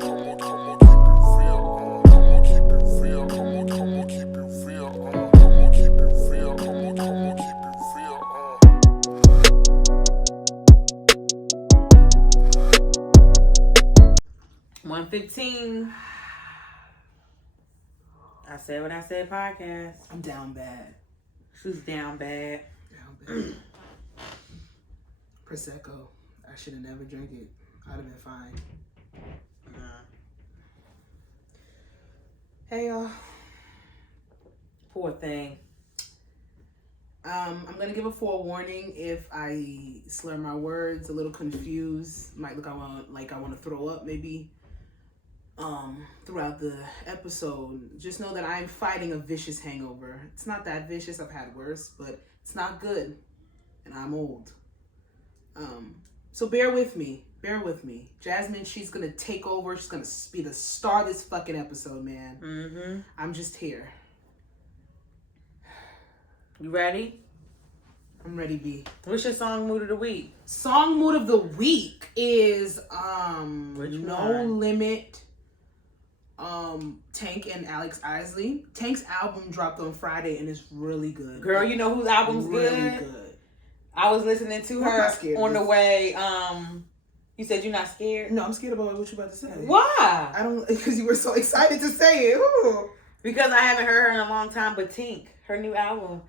I said what I said podcast. I'm down bad. She's down bad. Down bad. Prosecco. I should have never drank it. I'd have been fine. Hey y'all. Poor thing. I'm gonna give a forewarning if I slur my words, a little confused, might look I want to throw up maybe. Throughout the episode, just know that I'm fighting a vicious hangover. It's not that vicious, I've had worse, but it's not good, and I'm old. So bear with me. Jasmine, she's gonna take over. She's gonna be the star of this fucking episode, man. Mm-hmm. I'm just here. You ready? I'm ready, B. What's your song mood of the week? Song mood of the week is Which No one? Limit. Tank and Alex Isley. Tank's album dropped on Friday and it's really good. Girl, you know whose album's really good? I was listening to her on the way. You said you're not scared? No, I'm scared about what you're about to say. Why? I don't, because you were so excited to say it. Ooh. Because I haven't heard her in a long time, but Tink, her new album.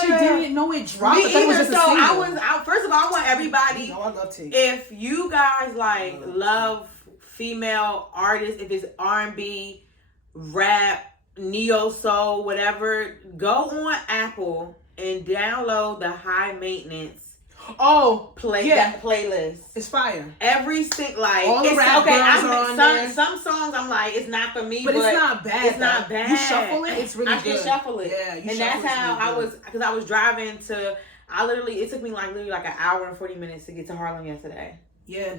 She didn't know it dropped. Me I thought it was either. just a single. First of all, I want everybody. No, I love Tink. If you guys love female artists, if it's R&B, rap, neo soul, whatever, go on Apple and download the High Maintenance that playlist. It's fire. Every single all the rap girls are on there. Some songs I'm like, it's not for me, but it's not bad. It's not bad. You shuffle it, it's really good. I can shuffle it. Yeah, and that's how I was, because I was driving to. It took me literally like an hour and 40 minutes to get to Harlem yesterday. Yeah.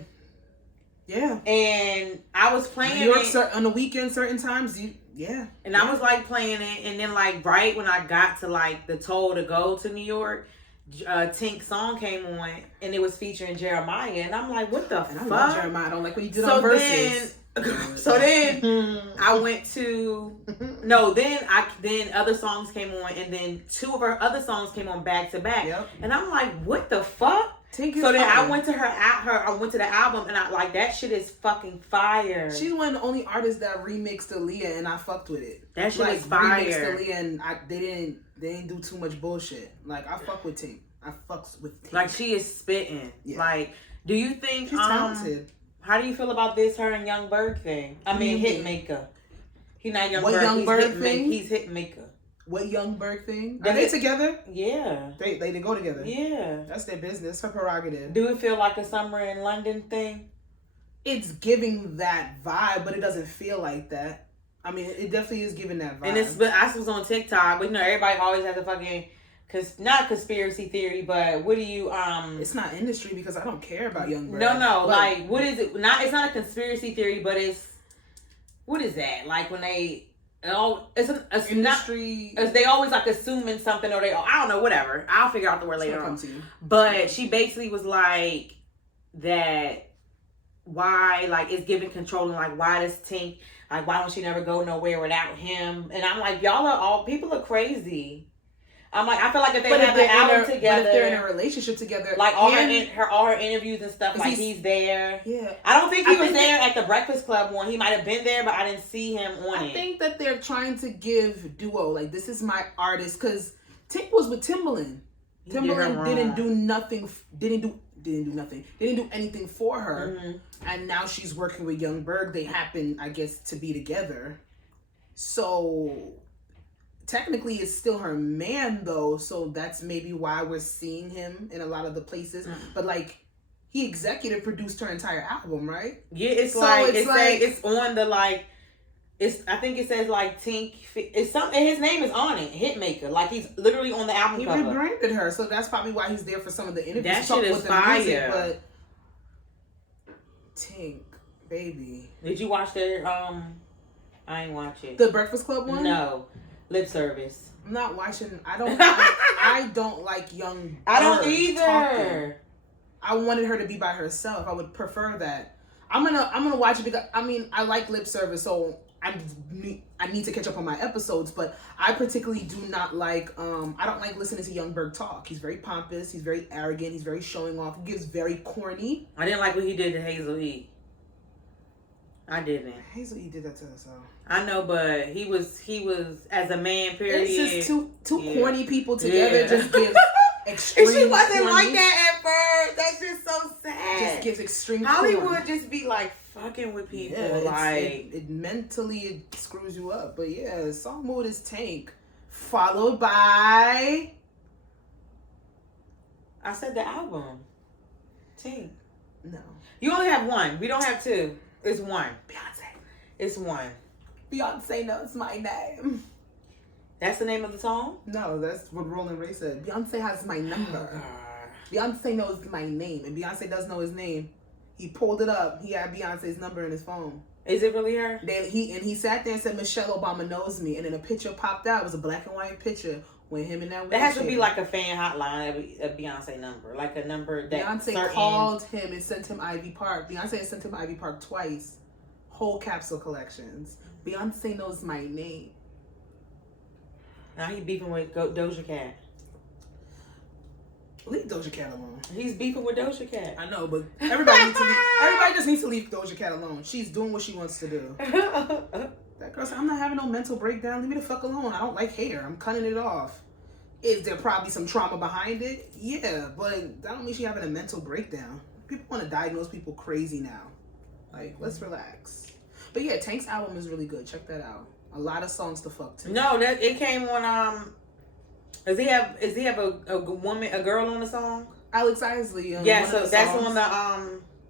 Yeah. And I was playing New York it on the weekend, certain times. And I was like playing it, and then like right when I got to like the toll to go to New York, Tink's song came on, and it was featuring Jeremiah, and I'm like, what the fuck? I love Jeremiah. I don't like what he did on Versus. Then I went to then other songs came on, and then two of her other songs came on back to back. Yep. And I'm like, what the fuck? So then I went to I went to the album, and I like that shit is fucking fire. She's one of the only artists that remixed Aaliyah, and I fucked with it. That shit is fire. Remixed Aaliyah, and they didn't do too much bullshit. Like, I fuck with Tink. I fucks with Tink. Like, she is spitting. Yeah. Like, do you think she's talented? How do you feel about this her and Young Berg thing? I mean, Hitmaker. He's not Young Berg. What Young Berg thing? He's Hitmaker. What Young Berg thing? Are they together? Yeah. They go together. Yeah. That's their business. Her prerogative. Do it feel like a Summer in London thing? It's giving that vibe, but it doesn't feel like that. I mean, it definitely is giving that vibe. But I was on TikTok, but you know, everybody always has a fucking not conspiracy theory, but what do you It's not industry because I don't care about Young Berg. No, like what is it? It's not a conspiracy theory, but it's what is that? Like when they it's an industry. They always like assuming something, or I don't know, whatever. I'll figure out the word later on. But she basically was like that. Why it's giving control, and like why does Tink why don't she never go nowhere without him? And I'm like, people are crazy. I'm like, I feel like if they have an album together, but if they're in a relationship together, like all her interviews and stuff, like he's there. Yeah, I don't think he was there at the Breakfast Club one. He might have been there, but I didn't see him on it. I think that they're trying to give duo, like, this is my artist, because Tink was with Timbaland. Timbaland didn't do nothing. Didn't do anything for her, and now she's working with Young Berg. They happen, I guess, to be together. So technically it's still her man though, so that's maybe why we're seeing him in a lot of the places. But like, he executive produced her entire album, right? Yeah, it's on the I think it says like Tink. It's something. His name is on it. Hitmaker. Like he's literally on the album cover. He rebranded her, so that's probably why he's there for some of the interviews. That shit is fire. Music, but Tink, baby. Did you watch their I ain't watch it. The Breakfast Club one? No. Lip Service. I'm not watching. I don't like Young Berg. I don't either. Talking. I wanted her to be by herself. I would prefer that. I'm gonna watch it because I mean I like lip service, so I need to catch up on my episodes. But I particularly do not like I don't like listening to Young Berg talk. He's very pompous. He's very arrogant. He's very showing off. He gives very corny. I didn't like what he did to Hazel E. I didn't. Hazel E did that to herself. I know, but he was as a man. Period. It's just two corny people together. Just gives extreme. And she wasn't corny. like that at first. That's just so sad. Just gives extreme. Hollywood corny. just be like fucking with people. Yeah, like it mentally screws you up. But yeah, song mode is Tank, followed by. I said the album. Tank. No. You only have one. We don't have two. It's one. Beyonce. It's one. Beyonce knows my name. That's the name of the song? No, that's what Roland Ray said. Beyonce has my number. Beyonce knows my name, and Beyonce does know his name. He pulled it up. He had Beyonce's number in his phone. Is it really her? He sat there and said Michelle Obama knows me, and then a picture popped out. It was a black and white picture with him in that. That has to be like a fan hotline, a Beyonce number, like a number that Beyonce called him and sent him Ivy Park. Beyonce has sent him Ivy Park twice. Whole capsule collections. Beyonce knows my name. Now he beefing with Doja Cat. Leave Doja Cat alone. He's beefing with Doja Cat. I know, but everybody just needs to leave Doja Cat alone. She's doing what she wants to do. That girl said, I'm not having no mental breakdown. Leave me the fuck alone. I don't like hair. I'm cutting it off. Is there probably some trauma behind it? Yeah, but that don't mean she's having a mental breakdown. People want to diagnose people crazy now. Like, let's relax. But yeah, Tank's album is really good. Check that out. A lot of songs to fuck to. No, that it came on. Does he have a girl on the song? Alex Isley. Yeah, so that's songs.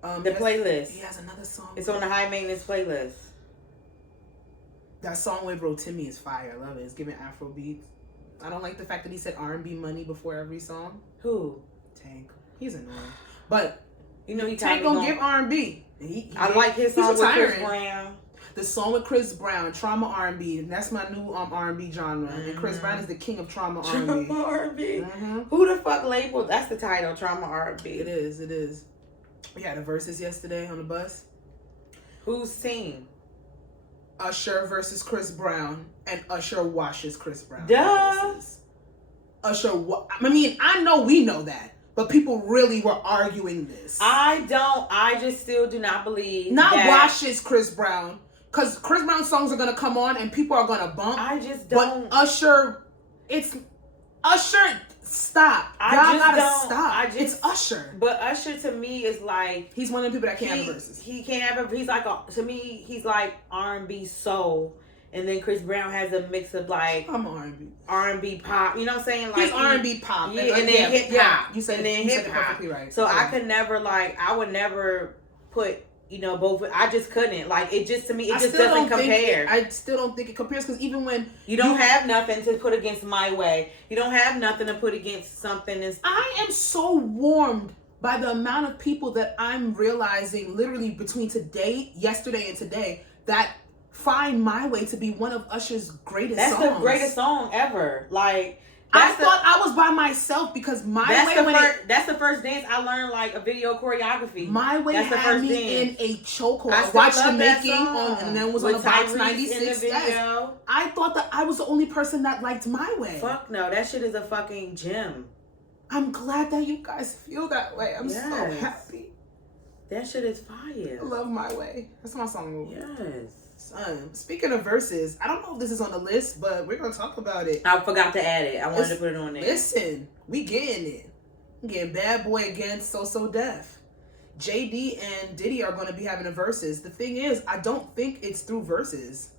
On the playlist. He has another song. It's on the high maintenance playlist. That song with Bro Timmy is fire. I love it. It's giving Afro beats. I don't like the fact that he said R&B money before every song. Who? Tank. He's annoying. But you know he Tank gonna give R&B. I like his song with Chris Brown. The song with Chris Brown, Trauma R&B. That's my new R&B genre. Mm-hmm. And Chris Brown is the king of Trauma R&B. Trauma R&B. Mm-hmm. Who the fuck labeled? That's the title, Trauma R&B. It is. We had a versus yesterday on the bus. Who's team? Usher versus Chris Brown, and Usher washes Chris Brown. Duh. I know we know that. But people really were arguing this. I just still do not believe washes Chris Brown. Because Chris Brown's songs are going to come on and people are going to bump. I just don't. But Usher, stop. Y'all gotta stop. It's Usher. But Usher to me is like. He's one of the people that can't have verses. He can't have he's like, to me, he's like R&B soul. And then Chris Brown has a mix of like R&B pop. You know what I'm saying? Like he's R&B pop. Yeah, and then hip hop. Yeah, you said it perfectly right. So I could never I would never put both. I just couldn't. Like it just to me, it just doesn't compare. I still don't think it compares because even when you don't have nothing to put against My Way, you don't have nothing to put against something. I am so warmed by the amount of people that I'm realizing literally between yesterday and today that find My Way to be one of Usher's greatest songs. That's the greatest song ever. Like I thought I was by myself because that's the first dance I learned like a video choreography. My Way had me in a chokehold. I watched the making and then was on the Box 96. Yes. I thought that I was the only person that liked My Way. Fuck no, that shit is a fucking gem. I'm glad that you guys feel that way. I'm so happy. That shit is fire. I love My Way. That's my song. Yes. Son, speaking of verses, I don't know if this is on the list, but we're going to talk about it. I forgot to add it. I wanted to put it on there. Listen, we getting it. We getting Bad Boy against So Def. JD and Diddy are going to be having a verses. The thing is, I don't think it's through verses.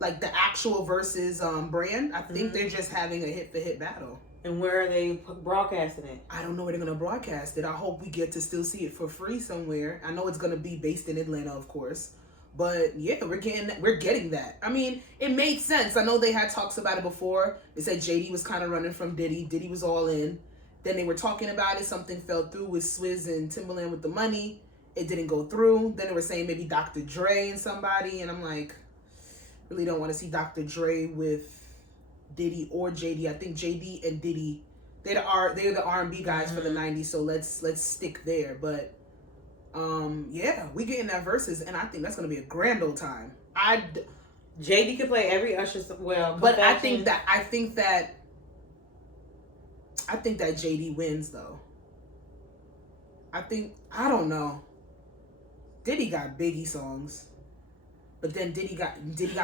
Like the actual verses brand. I think they're just having a hit-for-hit battle. And where are they broadcasting it? I don't know where they're going to broadcast it. I hope we get to still see it for free somewhere. I know it's going to be based in Atlanta, of course. But yeah, we're getting that. I mean, it made sense. I know they had talks about it before. They said JD was kind of running from Diddy. Diddy was all in. Then they were talking about it. Something fell through with Swizz and Timbaland with the money. It didn't go through. Then they were saying maybe Dr. Dre and somebody. And I'm like, really don't want to see Dr. Dre with Diddy or JD. I think JD and Diddy, they're the R&B guys for the 90s. So let's stick there. But Yeah, we getting that verses, and I think that's gonna be a grand old time. JD could play every Usher but I think that JD wins though. I don't know. Diddy got Biggie songs, but then Diddy got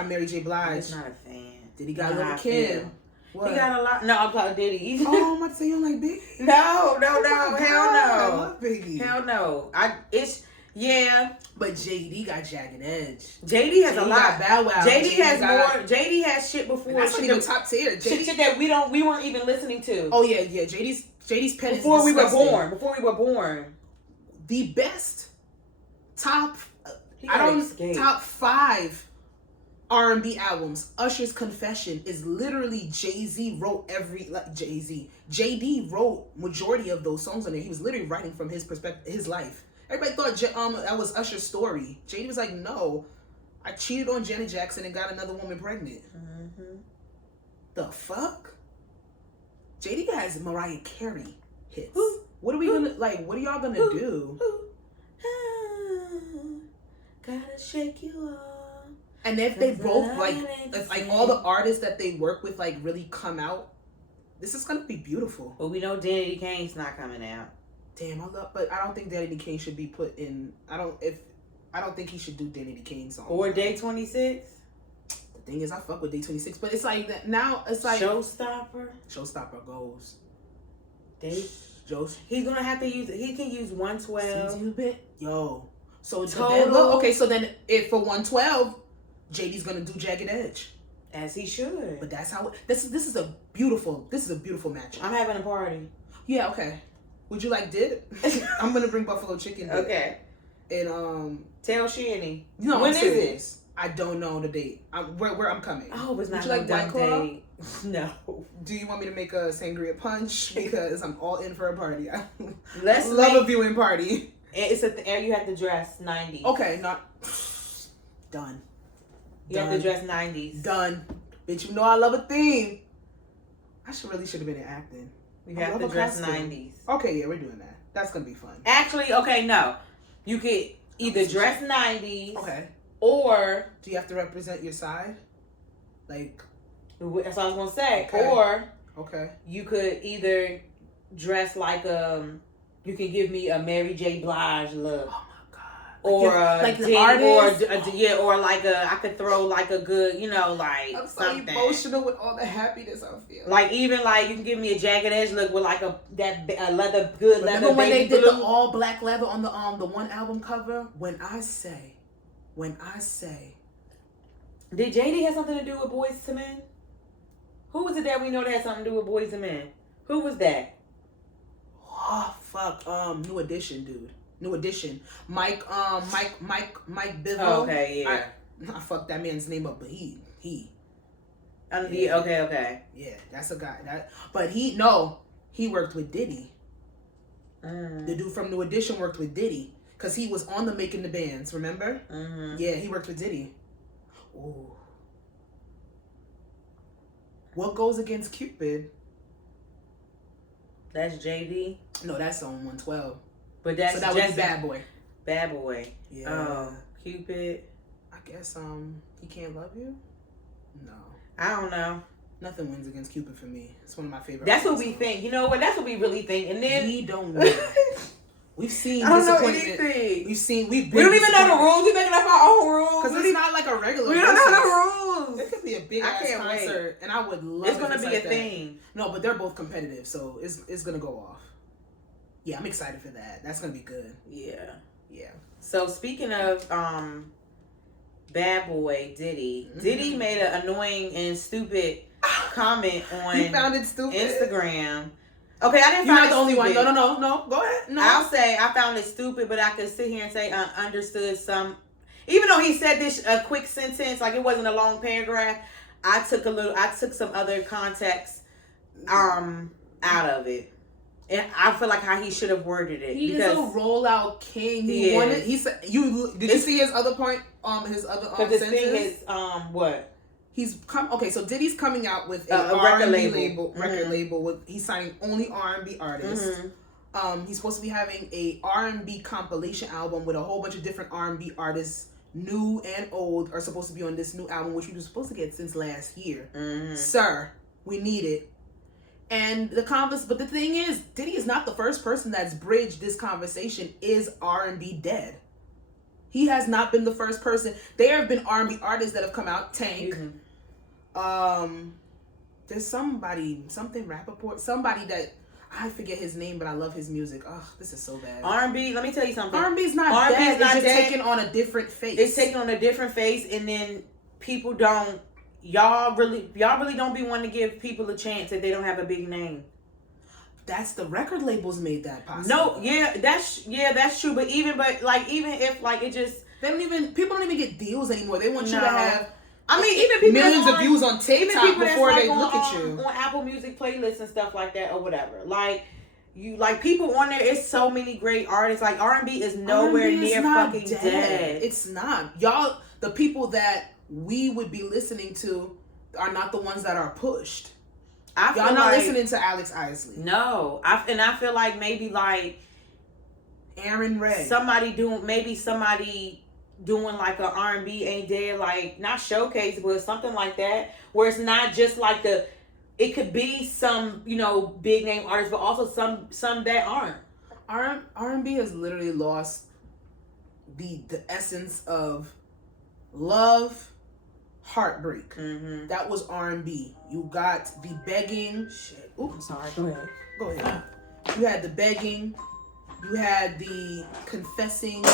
Mary J. Blige. I'm not a fan. Diddy got Lil' Kim. What? He got a lot. No, I'm talking Diddy. Oh, I'm about to say you don't like Biggie. No, hell no. I love Biggie. Hell no. But JD got Jagged Edge. JD has a lot. Bow Wow. JD has shit before. That's not even top tier. Shit that we weren't even listening to. Oh yeah. JD's pen before is we disgusting. Before we were born. The best top 5 R&B albums. Usher's Confession is literally JD wrote majority of those songs on there. He was literally writing from his perspective, his life. Everybody thought that was Usher's story. JD was like, no, I cheated on Janet Jackson and got another woman pregnant. Mm-hmm. The fuck? JD has Mariah Carey hits. What are we gonna what are y'all gonna do? Gotta shake you off. And if they both all the artists that they work with really come out, this is gonna be beautiful. But we know Danity Kane's not coming out. Damn, but I don't think Danity Kane should be put in. I don't think he should do Danity Kane songs. Or Day 26. The thing is, I fuck with Day 26, but it's like that now. It's like Showstopper. Showstopper goes. He's gonna have to use. He can use 112. Yo. So then if for 112, JD's gonna do Jagged Edge, as he should. But that's how this is a beautiful match. I'm having a party. Yeah. Okay. Would you like dip? I'm gonna bring buffalo chicken dip. Okay. And tell Shanny. No, when is it? I don't know the date. Where I'm coming. Oh, it's not. Would you like White Claw? No. Do you want me to make a sangria punch? Because I'm all in for a party. Let's love a viewing party. It's you have to dress 90s. Okay, not done. You have to dress 90s. Done. Bitch, you know I love a theme. I should have been in acting. You have to dress 90s. Okay, yeah, we're doing that. That's gonna be fun. Actually, okay, no. You could either dress 90s. Okay. Or do you have to represent your side? Like that's what I was gonna say. Okay. Or you could either dress like you can give me a Mary J. Blige look. Oh my god. Or like the artist? or like I could throw like a good, I'm so something emotional with all the happiness I feel. Like even you can give me a Jagged Edge look with like a leather good leather. Remember when they did the all black leather on the one album cover? When I say, did JD have something to do with Boyz II Men? Who was it that we know that had something to do with Boyz II Men? Who was that? Oh fuck! New Edition, dude. New Edition. Mike Bivol. Oh, okay, yeah. I fucked that man's name up, but he. Yeah. Okay. Yeah, that's a guy. But he worked with Diddy. The dude from New Edition worked with Diddy because he was on the Making the Bands. Remember? Mm-hmm. Yeah, he worked with Diddy. Ooh. What goes against Cupid? That's JD. No, that's on 112. But that would be Bad Boy. Bad Boy. Yeah. Cupid. I guess He Can't Love You? No. I don't know. Nothing wins against Cupid for me. It's one of my favorite. That's what we think. You know what? That's what we really think. And then we don't know. We've seen disappointment. We don't even know the rules. We're making up our own rules. Because it's not like a regular. We don't know the rules. It could be a big ass concert, and I would love. It's gonna be a thing. No, but they're both competitive, so it's gonna go off. Yeah, I'm excited for that. That's gonna be good. Yeah. Yeah. So speaking of Bad Boy Diddy, Diddy made an annoying and stupid comment on you found it stupid? Instagram. Okay, I didn't find it stupid. You're not the only one. No. Go ahead. No. I'll say I found it stupid, but I could sit here and say I understood some. Even though he said this a quick sentence, like it wasn't a long paragraph, I took some other context out of it. And I feel like how he should have worded it. He is a rollout king. He said did you see his other point? His other sentence? This thing is what? So Diddy's coming out with a R&B record label. Record label with he's signing only R&B artists. He's supposed to be having a R&B compilation album with a whole bunch of different R&B artists, new and old, are supposed to be on this new album, which we were supposed to get since last year. Sir, we need it. And but the thing is, Diddy is not the first person that's bridged this conversation. Is R&B dead? He has not been the first person. There have been R&B artists that have come out. Tank. There's somebody, something Rappaport, somebody that I forget his name, but I love his music. Oh, this is so bad. R&B, let me tell you something. R&B is not dead. It's just taking on a different face. It's taking on a different face, and then people don't. Y'all really don't be wanting to give people a chance if they don't have a big name. That's the record labels made that possible. No, that's true. But even if it just people don't even get deals anymore. They want you to have. I mean, even people millions of views on TikTok before they look at you on Apple Music playlists and stuff like that or whatever. People on there. It's so many great artists. Like R&B is nowhere near fucking dead. It's not. Y'all, the people that we would be listening to are not the ones that are pushed. Y'all not listening to Alex Isley. No, I feel like maybe like Aaron Ray. Somebody doing like a R&B ain't dead, like not showcase, but something like that, where it's not just like it could be some big name artists, but also some that aren't. R&B has literally lost the essence of love, heartbreak. That was R&B. You got the begging. Shit. Ooh, I'm sorry. Go ahead. You had the begging. You had the confessing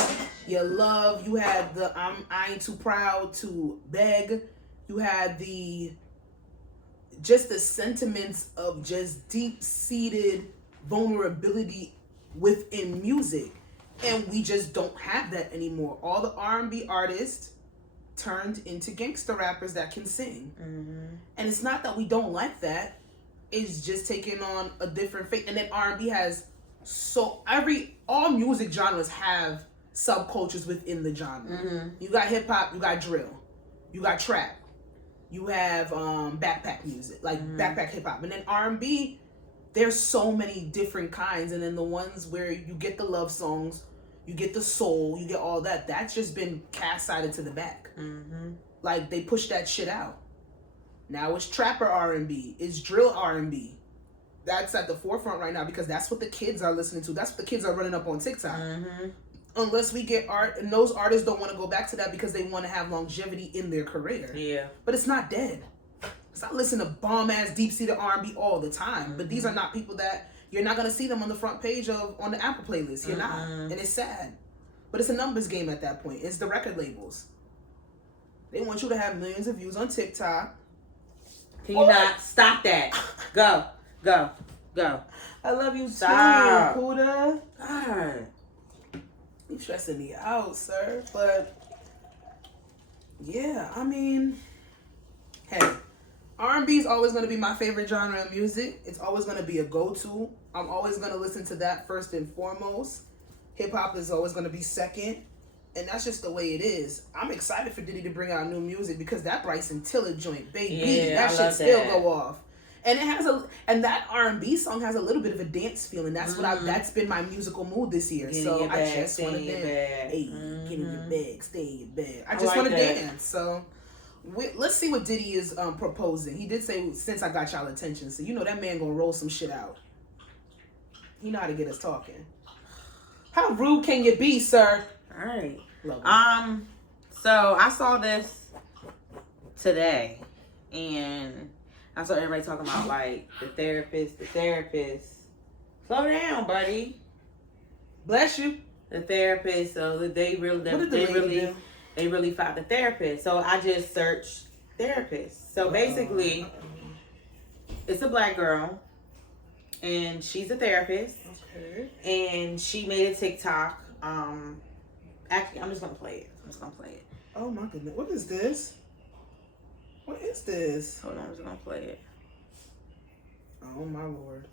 your love. You had the I ain't too proud to beg. You had the sentiments of just deep-seated vulnerability within music. And we just don't have that anymore. All the R&B artists turned into gangster rappers that can sing. And it's not that we don't like that. It's just taking on a different face. And then R&B has all music genres have subcultures within the genre. You got hip hop, you got drill, you got trap, you have backpack music, like backpack hip hop, and then R&B. There's so many different kinds, and then the ones where you get the love songs, you get the soul, you get all that. That's just been cast-sided to the back. Like they push that shit out. Now it's trapper R&B, it's drill R&B. That's at the forefront right now because that's what the kids are listening to. That's what the kids are running up on TikTok. Unless we get art, and those artists don't want to go back to that because they want to have longevity in their career. Yeah. But it's not dead. Stop listening to bomb-ass, deep-seated R&B all the time. But these are not people that, you're not going to see them on the front page on the Apple playlist. You're not. And it's sad. But it's a numbers game at that point. It's the record labels. They want you to have millions of views on TikTok. Can you not stop that? Go. I love you Stop. too, Puda. God. You stressing me out, sir. But yeah, I mean, hey, R&B is always going to be my favorite genre of music. It's always going to be a go-to. I'm always going to listen to that first and foremost. Hip hop is always going to be second. And that's just the way it is. I'm excited for Diddy to bring out new music because that Bryson Tiller joint, baby, that shit still go off. And it has that R&B song has a little bit of a dance feeling. That's that's been my musical mood this year. So I just want to dance. Hey, get in your bag, stay in your bag. I just want to dance. So let's see what Diddy is proposing. He did say, since I got y'all attention. So that man gonna roll some shit out. He know how to get us talking. How rude can you be, sir? All right. So I saw this today, and I saw everybody talking about like the therapist. Slow down, buddy. Bless you. The therapist. So they really found the therapist. So I just searched therapist. So basically, it's a black girl, and she's a therapist. Okay. And she made a TikTok. Actually, I'm just gonna play it. Oh my goodness! What is this? What is this? Hold on, I'm just gonna play it. Oh my lord!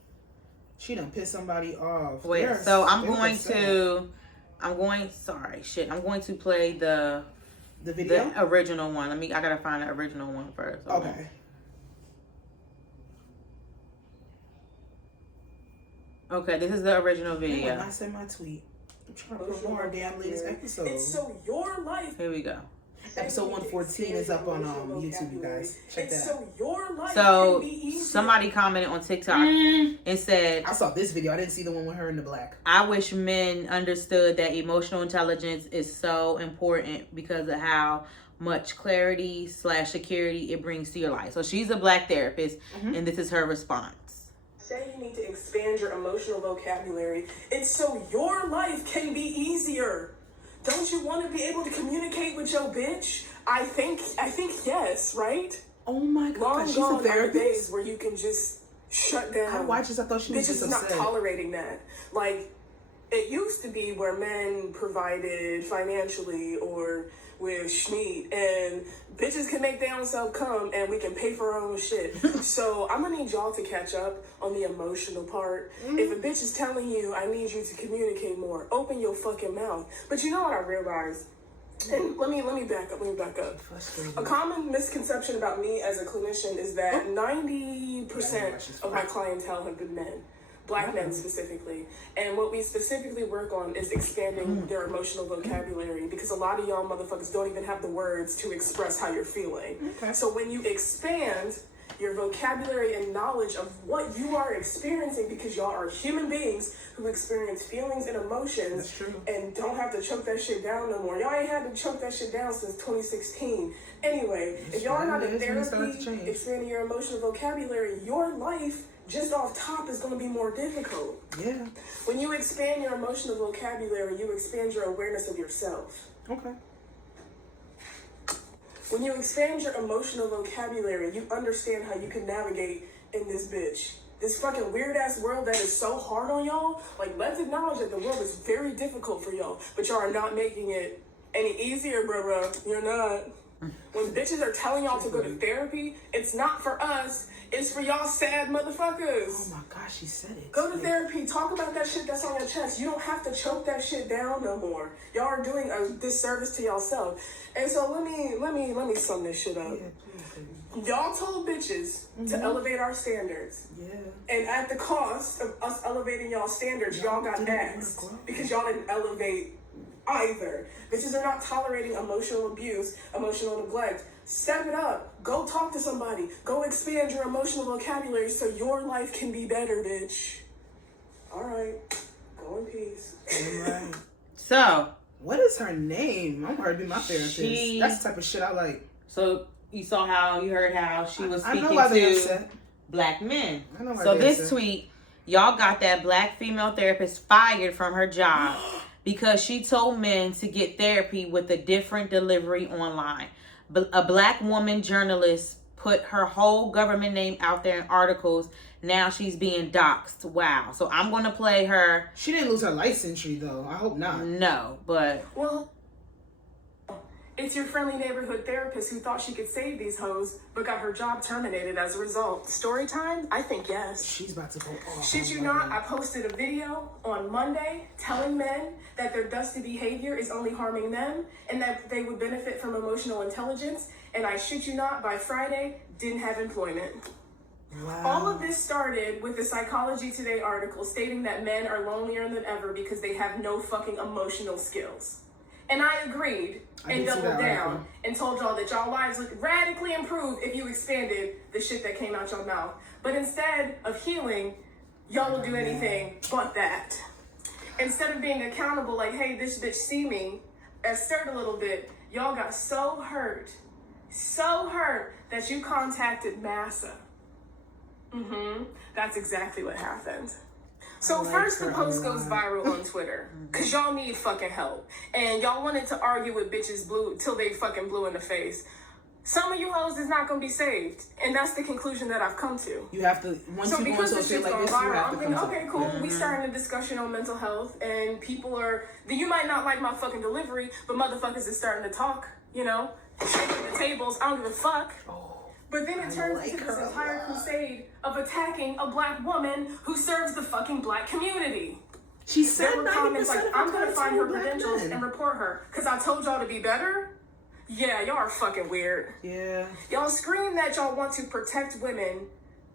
She done pissed somebody off. Wait, so I'm going to play the video, the original one. I gotta find the original one first. Okay. Okay, this is the original video. I sent my tweet. I'm trying to promote our damn latest episode. It's so your life. Here we go. Episode 114 is up on YouTube, you guys. Check that out. So your life So can be easier. somebody commented on TikTok and said, I saw this video. I didn't see the one with her in the black. I wish men understood that emotional intelligence is so important because of how much clarity / security it brings to your life. So she's a black therapist, and this is her response. Say you need to expand your emotional vocabulary. It's so your life can be easier. Don't you want to be able to communicate with your bitch? I think yes, right? Oh my god, Long she's gone a are the days therapist? where you can just shut down. I watched this. I thought she was just Bitches not upset. tolerating that. Like, it used to be where men provided financially or with schmeat, and bitches can make their own self come, and we can pay for our own shit. So I'm gonna need y'all to catch up on the emotional part. If a bitch is telling you, I need you to communicate more, open your fucking mouth. But you know what I realized? And let me back up. A common misconception about me as a clinician is that 90% of my clientele have been men. Black men specifically. And what we specifically work on is expanding their emotional vocabulary, because a lot of y'all motherfuckers don't even have the words to express how you're feeling. Okay. So when you expand your vocabulary and knowledge of what you are experiencing, because y'all are human beings who experience feelings and emotions and don't have to choke that shit down no more. Y'all ain't had to choke that shit down since 2016. Anyway, if y'all are not in therapy, expanding your emotional vocabulary, your life just off top is going to be more difficult. Yeah. When you expand your emotional vocabulary, you expand your awareness of yourself. Okay. When you expand your emotional vocabulary, you understand how you can navigate in this bitch. This fucking weird ass world that is so hard on y'all. Like, let's acknowledge that the world is very difficult for y'all, but y'all are not making it any easier, bro. You're not. When bitches are telling y'all to go to therapy, it's not for us. It's for y'all sad motherfuckers. Oh my gosh, she said it. Go to therapy. Talk about that shit that's on your chest. You don't have to choke that shit down no more. Y'all are doing a disservice to yourself. And so let me sum this shit up. Y'all told bitches to elevate our standards. Yeah. And at the cost of us elevating y'all standards, y'all got axed because y'all didn't elevate either. Bitches are not tolerating emotional abuse, emotional neglect. Step it up. Go talk to somebody. Go expand your emotional vocabulary so your life can be better, bitch. All right. Go in peace. All right. So, what is her name? I want her to be my therapist. That's the type of shit I like. So, you heard how she was speaking to black men. I know why so they this upset. tweet, y'all got that black female therapist fired from her job because she told men to get therapy with a different delivery online. A black woman journalist put her whole government name out there in articles. Now she's being doxxed. Wow. So I'm going to play her. She didn't lose her licensure, though. I hope not. No, but... Well, it's your friendly neighborhood therapist who thought she could save these hoes, but got her job terminated as a result. Story time? I think yes. She's about to go off. Shit you not, I posted a video on Monday telling men that their dusty behavior is only harming them and that they would benefit from emotional intelligence. And I shit you not, by Friday, didn't have employment. Wow. All of this started with the Psychology Today article stating that men are lonelier than ever because they have no fucking emotional skills. And I agreed and doubled down and told y'all that y'all lives would radically improve if you expanded the shit that came out your mouth. But instead of healing, y'all will do anything but that. Instead of being accountable, like, hey, this bitch see me, assert a little bit, y'all got so hurt that you contacted Massa. That's exactly what happened. So first the post goes viral on Twitter, cause y'all need fucking help. And y'all wanted to argue with bitches blue till they fucking blue in the face. Some of you hoes is not gonna be saved. And that's the conclusion that I've come to. You have to, once you go into a shit like this, you have to come to okay, cool. We starting a discussion on mental health and people are, you might not like my fucking delivery, but motherfuckers is starting to talk, you know? Shaking the tables, I don't give a fuck. But then it turns into this entire crusade of attacking a black woman who serves the fucking black community. She said there were comments like, I'm gonna find her credentials and report her because I told y'all to be better. Yeah, y'all are fucking weird. Yeah. Y'all scream that y'all want to protect women,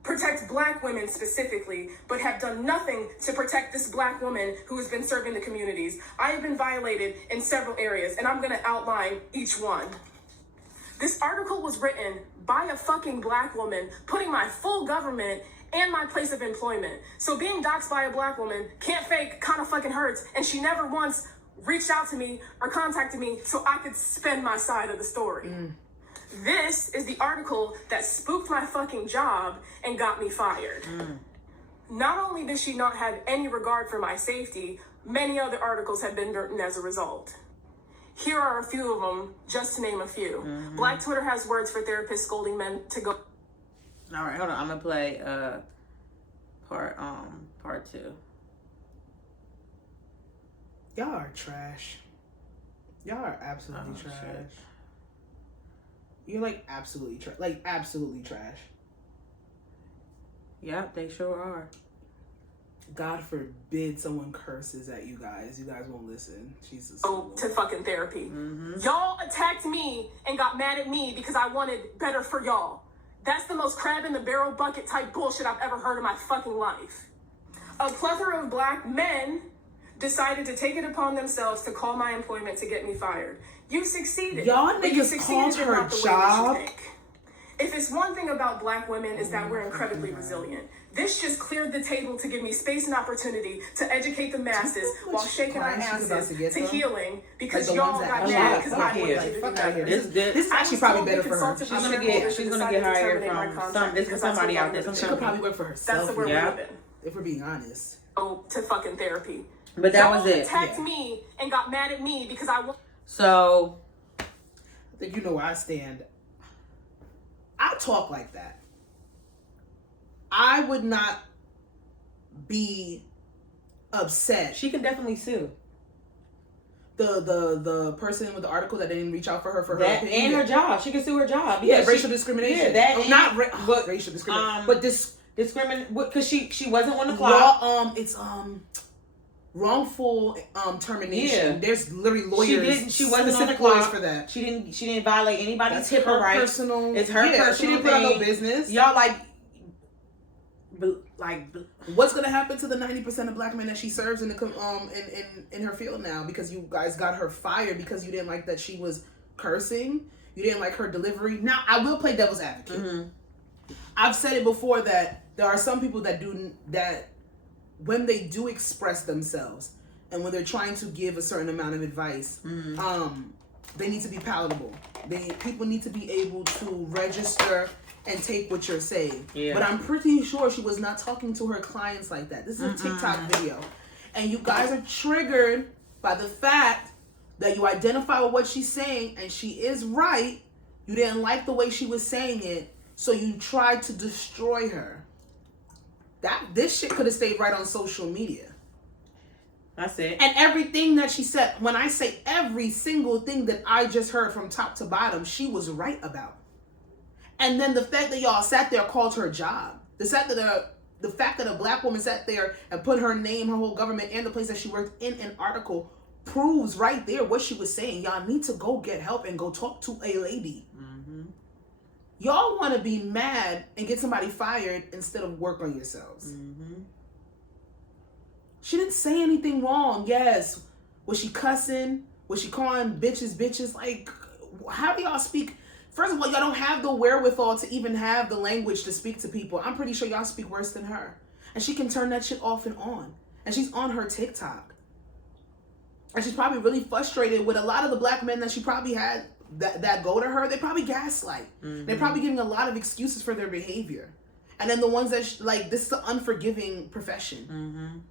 protect black women specifically, but have done nothing to protect this black woman who has been serving the communities. I have been violated in several areas, and I'm going to outline each one. This article was written by a fucking black woman, putting my full government and my place of employment. So being doxxed by a black woman can't fake, kind of fucking hurts, and she never once reached out to me or contacted me so I could spin my side of the story. This is the article that spooked my fucking job and got me fired. Not only did she not have any regard for my safety, many other articles have been written as a result. Here are a few of them, just to name a few. Black Twitter has words for therapists scolding men to go. All right, hold on. I'm gonna play part 2. Y'all are trash. Y'all are absolutely trash. Shit. You're like absolutely trash. Like absolutely trash. Yep, they sure are. God forbid someone curses at you guys. You guys won't listen. Jesus. Go to fucking therapy. Y'all attacked me and got mad at me because I wanted better for y'all. That's the most crab in the barrel bucket type bullshit I've ever heard in my fucking life. A plethora of black men decided to take it upon themselves to call my employment to get me fired. You succeeded. Y'all but you niggas succeeded called in her not the way that job. you think. If it's one thing about black women is that we're incredibly resilient. This just cleared the table to give me space and opportunity to educate the masses while shaking our asses to healing because like y'all got mad because I wanted you to do better. This is actually probably better for her. She's gonna get hired from somebody out there. She could probably work for herself. That's the word we're living. If we're being honest. Go to fucking therapy. But that was it. Attacked me and got mad at me because I. So I think you know where I stand. I talk like that. I would not be upset. she can definitely sue. The person with the article that didn't reach out for her That opinion. and her job. She can sue her job. Yeah, racial discrimination. Yeah, that not but, racial discrimination. But this because she wasn't on the clock. It's wrongful termination. Yeah. There's literally lawyers. She wasn't on the clock for that. She didn't violate anybody's HIPAA rights. Personal. It's her personal. She didn't put on no business. Y'all like what's gonna happen to the 90% of black men that she serves in the in her field now? Because you guys got her fired because you didn't like that she was cursing. You didn't like her delivery. Now I will play devil's advocate. I've said it before that there are some people that do that when they do express themselves and when they're trying to give a certain amount of advice, they need to be palatable. People need to be able to register and take what you're saying. Yeah. But I'm pretty sure she was not talking to her clients like that. This is a TikTok video. And you guys are triggered by the fact that you identify with what she's saying and she is right. You didn't like the way she was saying it, so you tried to destroy her. This shit could have stayed right on social media. That's it. And everything that she said, when I say every single thing that I just heard from top to bottom, she was right about. And then the fact that y'all sat there called her job, the fact that a black woman sat there and put her name, her whole government, and the place that she worked in an article proves right there what she was saying. Y'all need to go get help and go talk to a lady. Y'all want to be mad and get somebody fired instead of work on yourselves. She didn't say anything wrong. Yes. Was she cussing? Was she calling bitches? Like, how do y'all speak? First of all, y'all don't have the wherewithal to even have the language to speak to people. I'm pretty sure y'all speak worse than her. And she can turn that shit off and on. And she's on her TikTok. And she's probably really frustrated with a lot of the black men that she probably had that go to her. They probably gaslight. They're probably giving a lot of excuses for their behavior. And then the ones that, this is an unforgiving profession.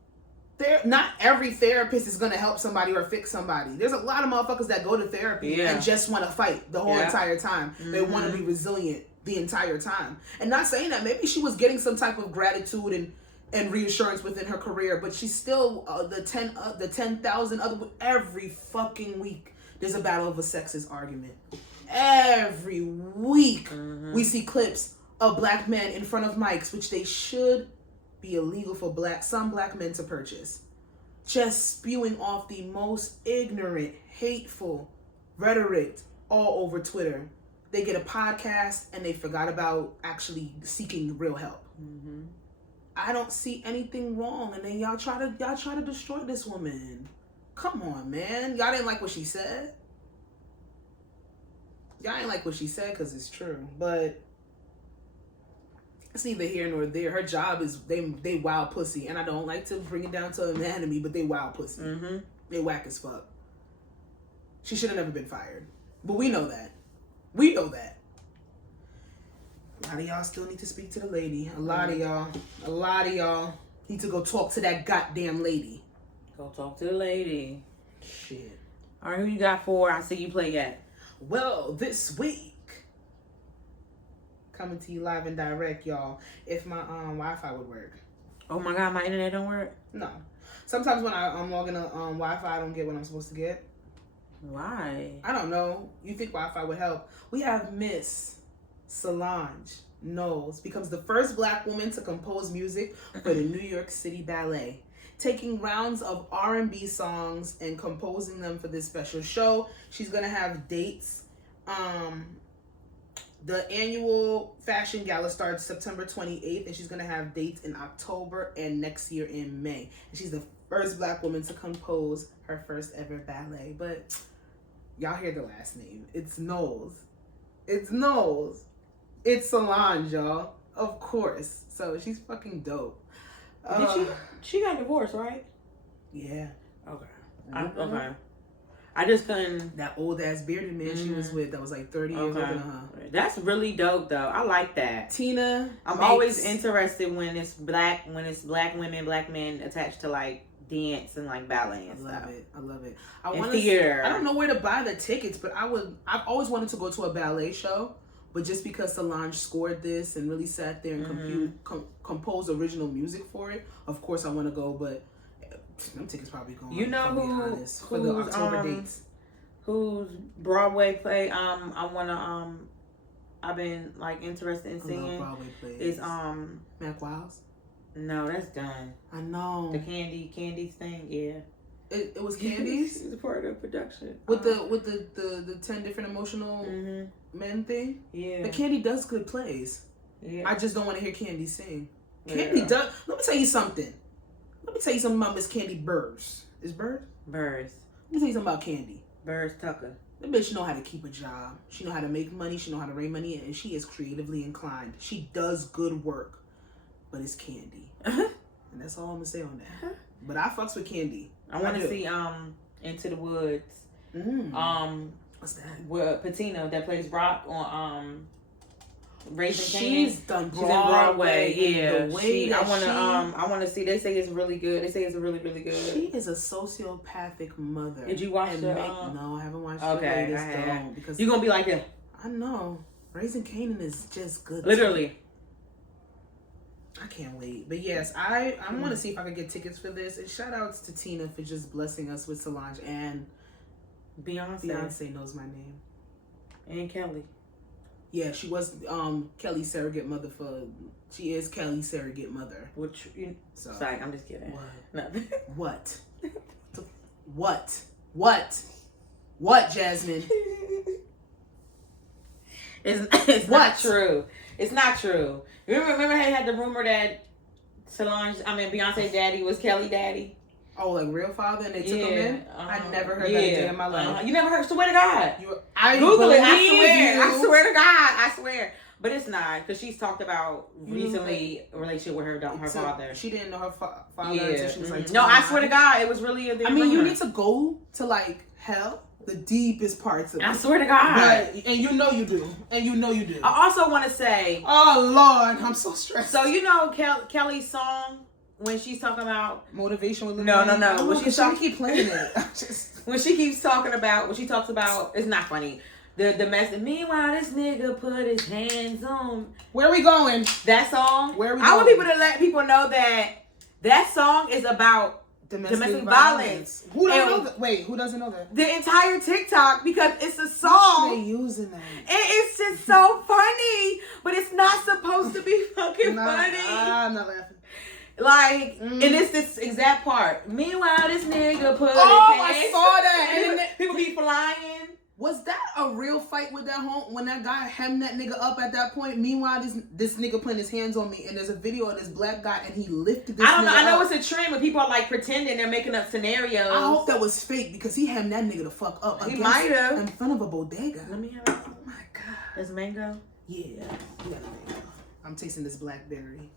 Not every therapist is going to help somebody or fix somebody. There's a lot of motherfuckers that go to therapy and just want to fight the whole entire time. They want to be resilient the entire time. And not saying that maybe she was getting some type of gratitude and reassurance within her career, but she's still the 10,000 other every fucking week. There's a battle of a sexist argument. Every week we see clips of black men in front of mics, which they should be illegal for some black men to purchase, just spewing off the most ignorant, hateful rhetoric all over Twitter. They get a podcast and they forgot about actually seeking real help. Mm-hmm. I don't see anything wrong, and then y'all try to destroy this woman. Come on, man. Y'all didn't like what she said. Y'all ain't like what she said because it's true, but it's neither here nor there. Her job is they wild pussy, and I don't like to bring it down to anatomy, but they wild pussy. Mm-hmm. They whack as fuck. She should have never been fired, but we know that. We know that. A lot of y'all still need to speak to the lady. A lot of y'all need to go talk to that goddamn lady. Go talk to the lady. Shit. All right, who you got for I See You Play Yet? Well, this week, coming to you live and direct, y'all. If my Wi-Fi would work. Oh my God, my internet don't work? No. Sometimes when I'm logging to Wi-Fi, I don't get what I'm supposed to get. Why? I don't know. You think Wi-Fi would help? We have Miss Solange Knowles becomes the first Black woman to compose music for the New York City Ballet, taking rounds of R&B songs and composing them for this special show. She's gonna have dates. The annual fashion gala starts September 28th, and she's gonna have dates in October and next year in May. And she's the first Black woman to compose her first ever ballet. But y'all hear the last name. It's Knowles. It's Knowles. It's Solange, y'all. Of course. So she's fucking dope. She got divorced, right? Yeah. Okay. Okay. I just couldn't. That old ass bearded man she was with that was like 30 years older than her. That's really dope though. I like that. Tina. I'm always interested when it's black women, black men attached to like dance and like ballet and stuff. I love it. Theater. I don't know where to buy the tickets, but I've always wanted to go to a ballet show. But just because Solange scored this and really sat there and composed original music for it, of course I want to go. But them tickets probably going. You know for the October dates. Whose Broadway play? I've been like interested in seeing. Broadway plays. Is Mac Wiles? No, that's done. I know. The Candy's thing, yeah. It was Candy's. It's a part of the production. With the 10 different emotional men thing. Yeah. But Candy does good plays. Yeah. I just don't want to hear Candy sing. Candy does. Let me tell you something. About Miss Candy Burrs. Is Burrs? Burrs. Let me tell you something about Candy. Burrs Tucker. That bitch know how to keep a job. She know how to make money. She know how to raise money, and she is creatively inclined. She does good work, but it's Candy, and that's all I'm gonna say on that. But I fucks with Candy. I want to see Into the Woods. What's that? With Patina that plays Rock on Raising She's Kanan. done She's in Broadway. Yeah. I want to see. They say it's really good. They say it's really, really good. She is a sociopathic mother. Did you watch the? No, I haven't watched okay, the latest though, because you're gonna be like him. I know. Raising Kanan is just good. Literally. I can't wait. But yes, I want to see if I can get tickets for this. And shout outs to Tina for just blessing us with Solange and Beyonce. Beyonce knows my name. And Kelly. Yeah, she was Kelly's surrogate mother she is Kelly's surrogate mother. Which sorry, I'm just kidding. What? What, Jasmine? It's not true. It's not true. Remember how they had the rumor that Beyonce's daddy was Kelly daddy? Oh, like real father, and they took him in? I never heard that a day in my life. You never heard? Swear to God. I Google it. I swear to God. I swear. But it's not, because she's talked about recently a relationship with her father. She didn't know her father until she was like 29. No, I swear to God, it was really a rumor. You need to go to like hell. The deepest parts of it. I swear to God. And you know you do. I also want to say... Oh, Lord. I'm so stressed. So, you know Kelly's song when she's talking about... Motivation with No. When she's talking... keep playing it. When she talks about... It's not funny. The message... Meanwhile, this nigga put his hands on... Where are we going? That song? Where are we going? I want people to let people know that song is about... Domestic violence. Who doesn't know that? Wait, who doesn't know that? The entire TikTok, because it's a song. They using that. It's just so funny, but it's not supposed to be fucking funny. I'm not laughing. Like, and it's this exact part. Meanwhile, this nigga put his hands. I saw that. And people be flying. Was that a real fight with that home when that guy hemmed that nigga up at that point? Meanwhile, this nigga putting his hands on me, and there's a video of this black guy, and he lifted this. I don't know. I know up. it's a trend when people are like pretending they're making up scenarios. I hope that was fake because he hemmed that nigga the fuck up. He might have in front of a bodega. Let me have it. Oh my god. There's mango. Yeah, you got a mango. I'm tasting this blackberry.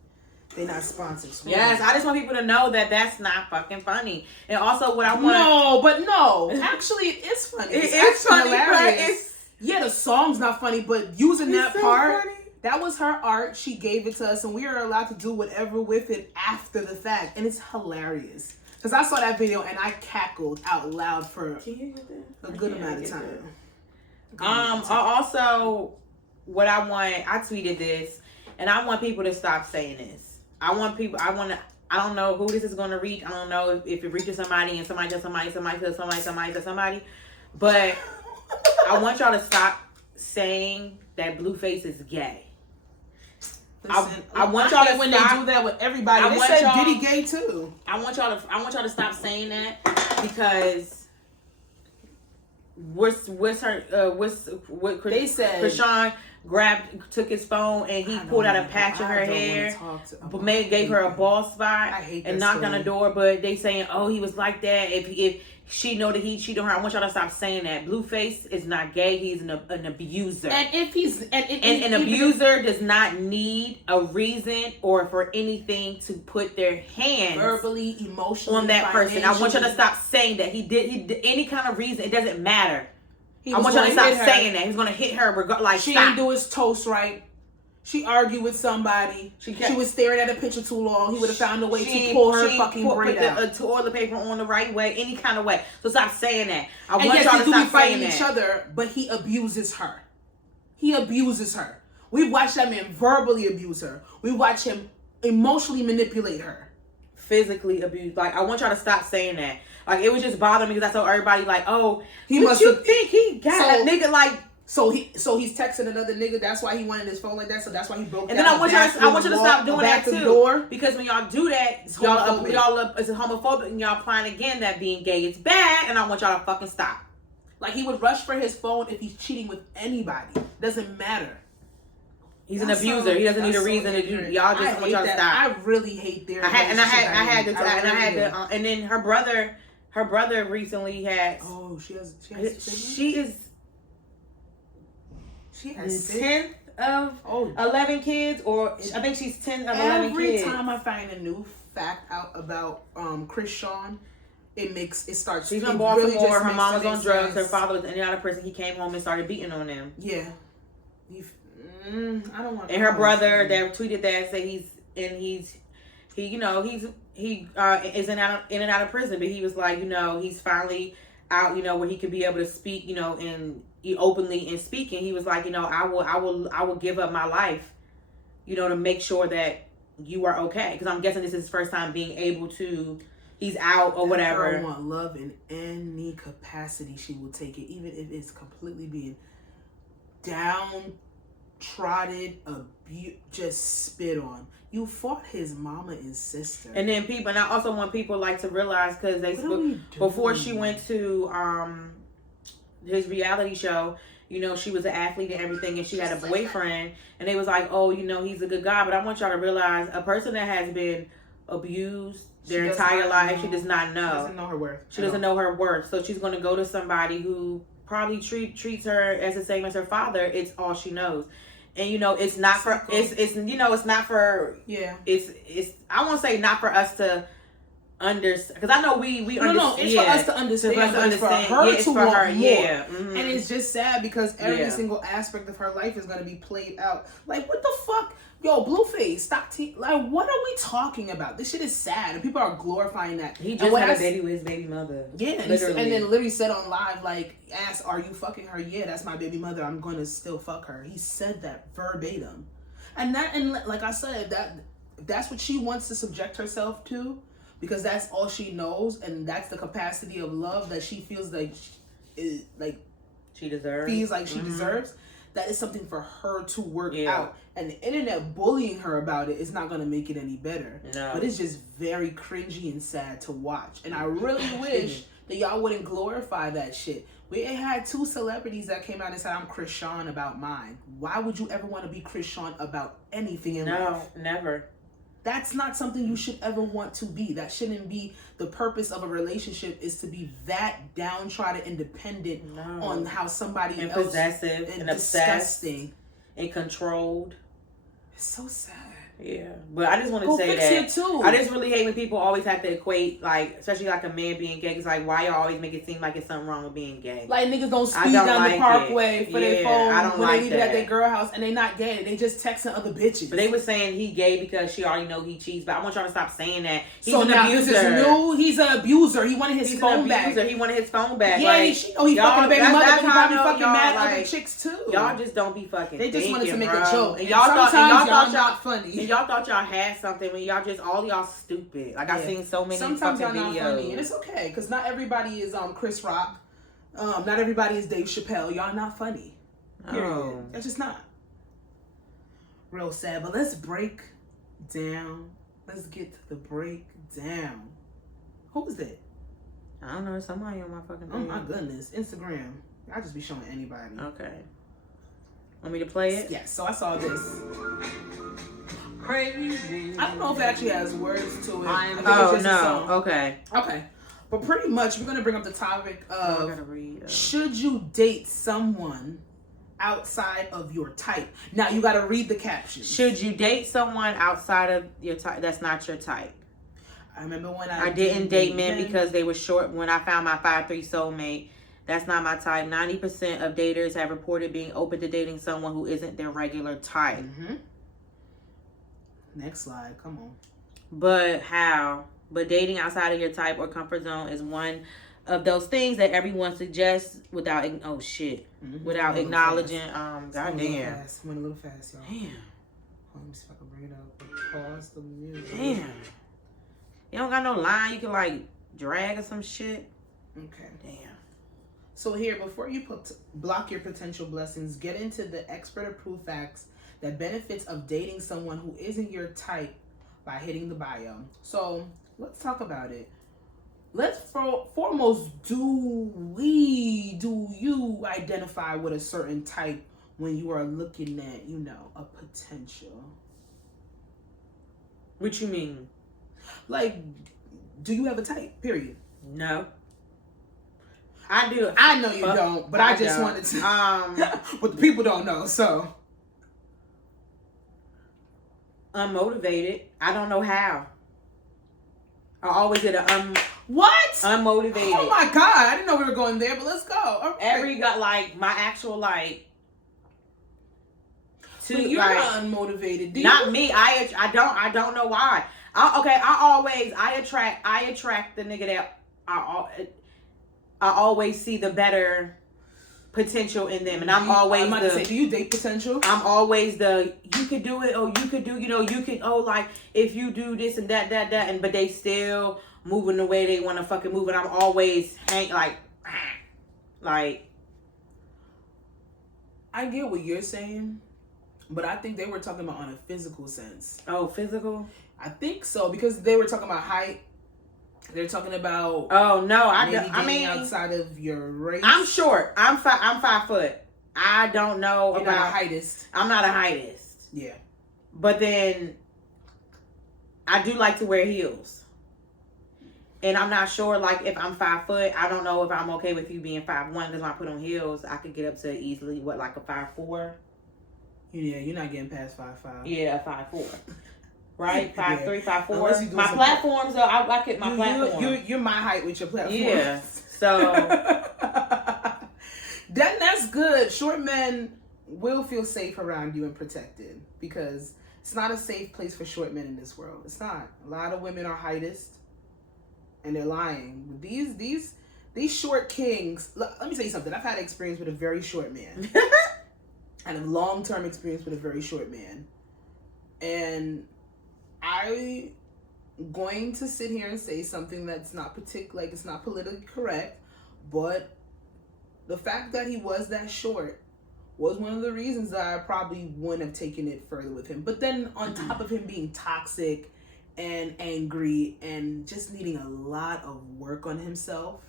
They not sponsored. So yes, I just want people to know that that's not fucking funny. And also, what I want. No. Actually, it is funny. It is funny, hilarious. but it's. Yeah, the song's not funny, but using that so part, funny. That was her art. She gave it to us, and we are allowed to do whatever with it after the fact. And it's hilarious. Because I saw that video, and I cackled out loud for a good amount of time. Also, what I want, I tweeted this, and I want people to stop saying this. I don't know who this is going to reach. I don't know if it reaches somebody and somebody does somebody does somebody. But I want y'all to stop saying that Blueface is gay. Listen, I want y'all to when stop. they do that with everybody. They said Diddy gay too. I want y'all to stop saying that because what they said Krishan took his phone and he pulled out a patch of her hair, but gave her a ball spot and knocked on the door. But they saying, oh, he was like that. If she know that he cheated on her, I want y'all to stop saying that. Blueface is not gay. He's an abuser. And if he's an abuser does not need a reason or for anything to put their hands verbally, emotionally on that person. I want y'all to stop saying that. He did any kind of reason. It doesn't matter. I want y'all to stop saying that. He's gonna hit her. She didn't do his toast right. She argued with somebody. She was staring at a picture too long. He would have found a way to pull her fucking braid out. Put the toilet paper on the right way, any kind of way. So stop saying that. I want y'all to stop fighting saying each that. other, but he abuses her. He abuses her. We watched that man verbally abuse her. We watch him emotionally manipulate her. Physically abuse. Like, I want y'all to stop saying that. Like, it was just bothering me because I saw everybody like, oh, he must think he got a nigga like. So he's texting another nigga. That's why he wanted his phone like that. So that's why he broke. And then I want you to stop doing that too. Because when y'all do that, y'all it's homophobic, and y'all applying again that being gay is bad. And I want y'all to fucking stop. Like, he would rush for his phone if he's cheating with anybody. Doesn't matter. He's an abuser. He doesn't need a reason to do. Y'all just want y'all to stop. I really hate their. And then her brother recently had. Oh, she has 10th of 11 kids, or I think she's 10 of 11 kids. Every time I find a new fact out about Krishan, it starts. She's in Baltimore. Her mom was on drugs. Her father was in and out of prison. He came home and started beating on them. Yeah. I don't want. And her brother that tweeted that said he is in and out of prison, but he was like, he's finally out, where he could be able to speak, and openly and speaking. He was like, I will give up my life, to make sure that you are okay. Because I'm guessing this is his first time being able to. He's out or whatever. Girl want love in any capacity. She will take it, even if it's completely being downtrodden, just spit on. You fought his mama and sister. And then and I also want people to realize, because before she went to his reality show, she was an athlete and everything, and she had a boyfriend, and they was like, oh, he's a good guy. But I want y'all to realize, a person that has been abused their entire life, she does not know. She doesn't know her worth. She doesn't know her worth. So she's going to go to somebody who probably treats her as the same as her father. It's all she knows. And it's not for it's not for it's I won't say not for us to understand, because I know we understand. No, it's for us to understand. It's for her to want more. Yeah. Mm-hmm. And it's just sad because every single aspect of her life is going to be played out. Like, what the fuck? Yo, Blueface, stop. Like, what are we talking about? This shit is sad, and people are glorifying that. He just had a baby with his baby mother. Yeah, and then literally said on live, asked, "Are you fucking her?" Yeah, that's my baby mother. I'm gonna still fuck her. He said that verbatim, and like I said, that's what she wants to subject herself to, because that's all she knows, and that's the capacity of love that she feels like she deserves. Feels like she deserves. That is something for her to work out. And the internet bullying her about it is not going to make it any better. No. But it's just very cringy and sad to watch. And I really wish that y'all wouldn't glorify that shit. We had 2 celebrities that came out and said, I'm Chris Sean about mine. Why would you ever want to be Chris Sean about anything in life? No, never. That's not something you should ever want to be. That shouldn't be the purpose of a relationship, is to be that downtrodden and dependent on how somebody and else possessive and disgusting and controlled. It's so sad. Yeah, but I just want to say that too. I just really hate when people always have to equate, like, especially like a man being gay. It's like, why y'all always make it seem like it's something wrong with being gay? Like niggas don't speed down the parkway for their phone when they leave it at their girl house, and they not gay. They just texting other bitches. But they were saying he gay because she already know he cheats. But I want y'all to stop saying that. He's so an now abuser. This is new. He's an abuser. He wanted his phone back. He wanted his phone back. Yeah, like, he fucking baby mother. But he probably fucking mad other chicks too. Y'all just don't be fucking. They just wanted to make a joke, and y'all thought y'all not funny. And y'all thought y'all had something when y'all just all y'all stupid. Like I've seen so many sometimes fucking y'all videos. not funny, and it's okay because not everybody is Chris Rock. Not everybody is Dave Chappelle. Y'all not funny. Period. That's just not. Real sad, but let's break down. Let's get to the breakdown. Who is it? I don't know. Somebody on my fucking Oh my goodness. Instagram. I just be showing anybody. Okay. Want me to play it? Yes. So I saw this. Crazy. I don't know if it actually has words to it. Oh no. Okay. Okay. But pretty much we're gonna bring up the topic of should you date someone outside of your type? Now you gotta read the caption. Should you date someone outside of your type that's not your type? I remember when I didn't date men because they were short. When I found my 5'3" soulmate, that's not my type. 90% of daters have reported being open to dating someone who isn't their regular type. Mm-hmm. Next slide, come on. But how? But dating outside of your type or comfort zone is one of those things that everyone suggests without without acknowledging. Goddamn. Went a little fast, y'all. Damn. Let me see if I can bring it up. Pause the music. Damn. You don't got no line you can like drag or some shit. Okay. Damn. So here, before you block your potential blessings, get into the expert-approved facts that benefits of dating someone who isn't your type by hitting the bio. So let's talk about it. Let's foremost, do you identify with a certain type when you are looking at, a potential? What you mean? Like, do you have a type? Period. No. I do. I know you don't, but I just wanted to. But the people don't know, so. Unmotivated. I don't know how. I always get what? Unmotivated. Oh my god! I didn't know we were going there, but let's go. Okay. My actual But you're not unmotivated. Not me. I don't know why. I attract the nigga that I always see the better potential in them, and I'm always about to say, do you date potential? I'm always you could do it, or you could do, you could, like if you do this and that, and but they still moving the way they want to fucking move, and I'm always like. I get what you're saying, but I think they were talking about on a physical sense. Oh, physical? I think so, because they were talking about height. They're talking about. Oh no, I mean, outside of your race. I'm short. I'm 5 foot. I don't know You're about not a heightist. I'm not a heightist. Yeah. But then I do like to wear heels. And I'm not sure, like, if I'm 5 foot, I don't know if I'm okay with you being 5'1", because when I put on heels, I could get up to easily, like a 5'4". Yeah, you're not getting past 5'5". Yeah, 5'4". Right? 5'3", Yeah. 5'4". My platforms, though, I like it. My platform. You're my height with your platform. Yeah. So. That's good. Short men will feel safe around you and protected, because it's not a safe place for short men in this world. It's not. A lot of women are heightist. And they're lying. These short kings. Let me tell you something. I've had experience with a very short man. I had a long-term experience with a very short man. And I'm going to sit here and say something that's not it's not politically correct, but the fact that he was that short was one of the reasons that I probably wouldn't have taken it further with him. But then on top of him being toxic and angry and just needing a lot of work on himself,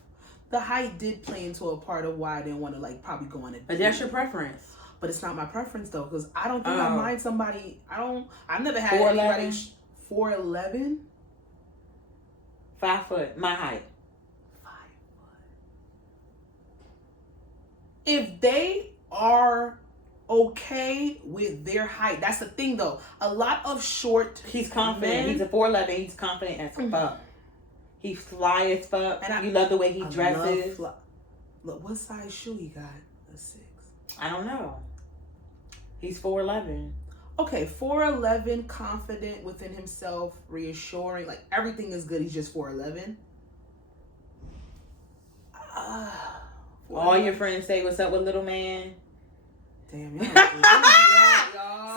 the height did play into a part of why I didn't want to like probably go on it. But that's your preference. But it's not my preference though, because I don't think I mind somebody. I've never had anybody 4'11". 5 foot, my height. 5 foot. If they are okay with their height, that's the thing though. A lot of short. He's confident. He's a 4'11". He's confident as fuck. He's fly as fuck. And you love the way he dresses. Look, what size shoe he got? A 6. I don't know. He's 4'11". Okay, 4'11", confident within himself, reassuring, like everything is good. He's just 4'11". All your friends say, "What's up with little man?" Damn, y'all don't do that, y'all.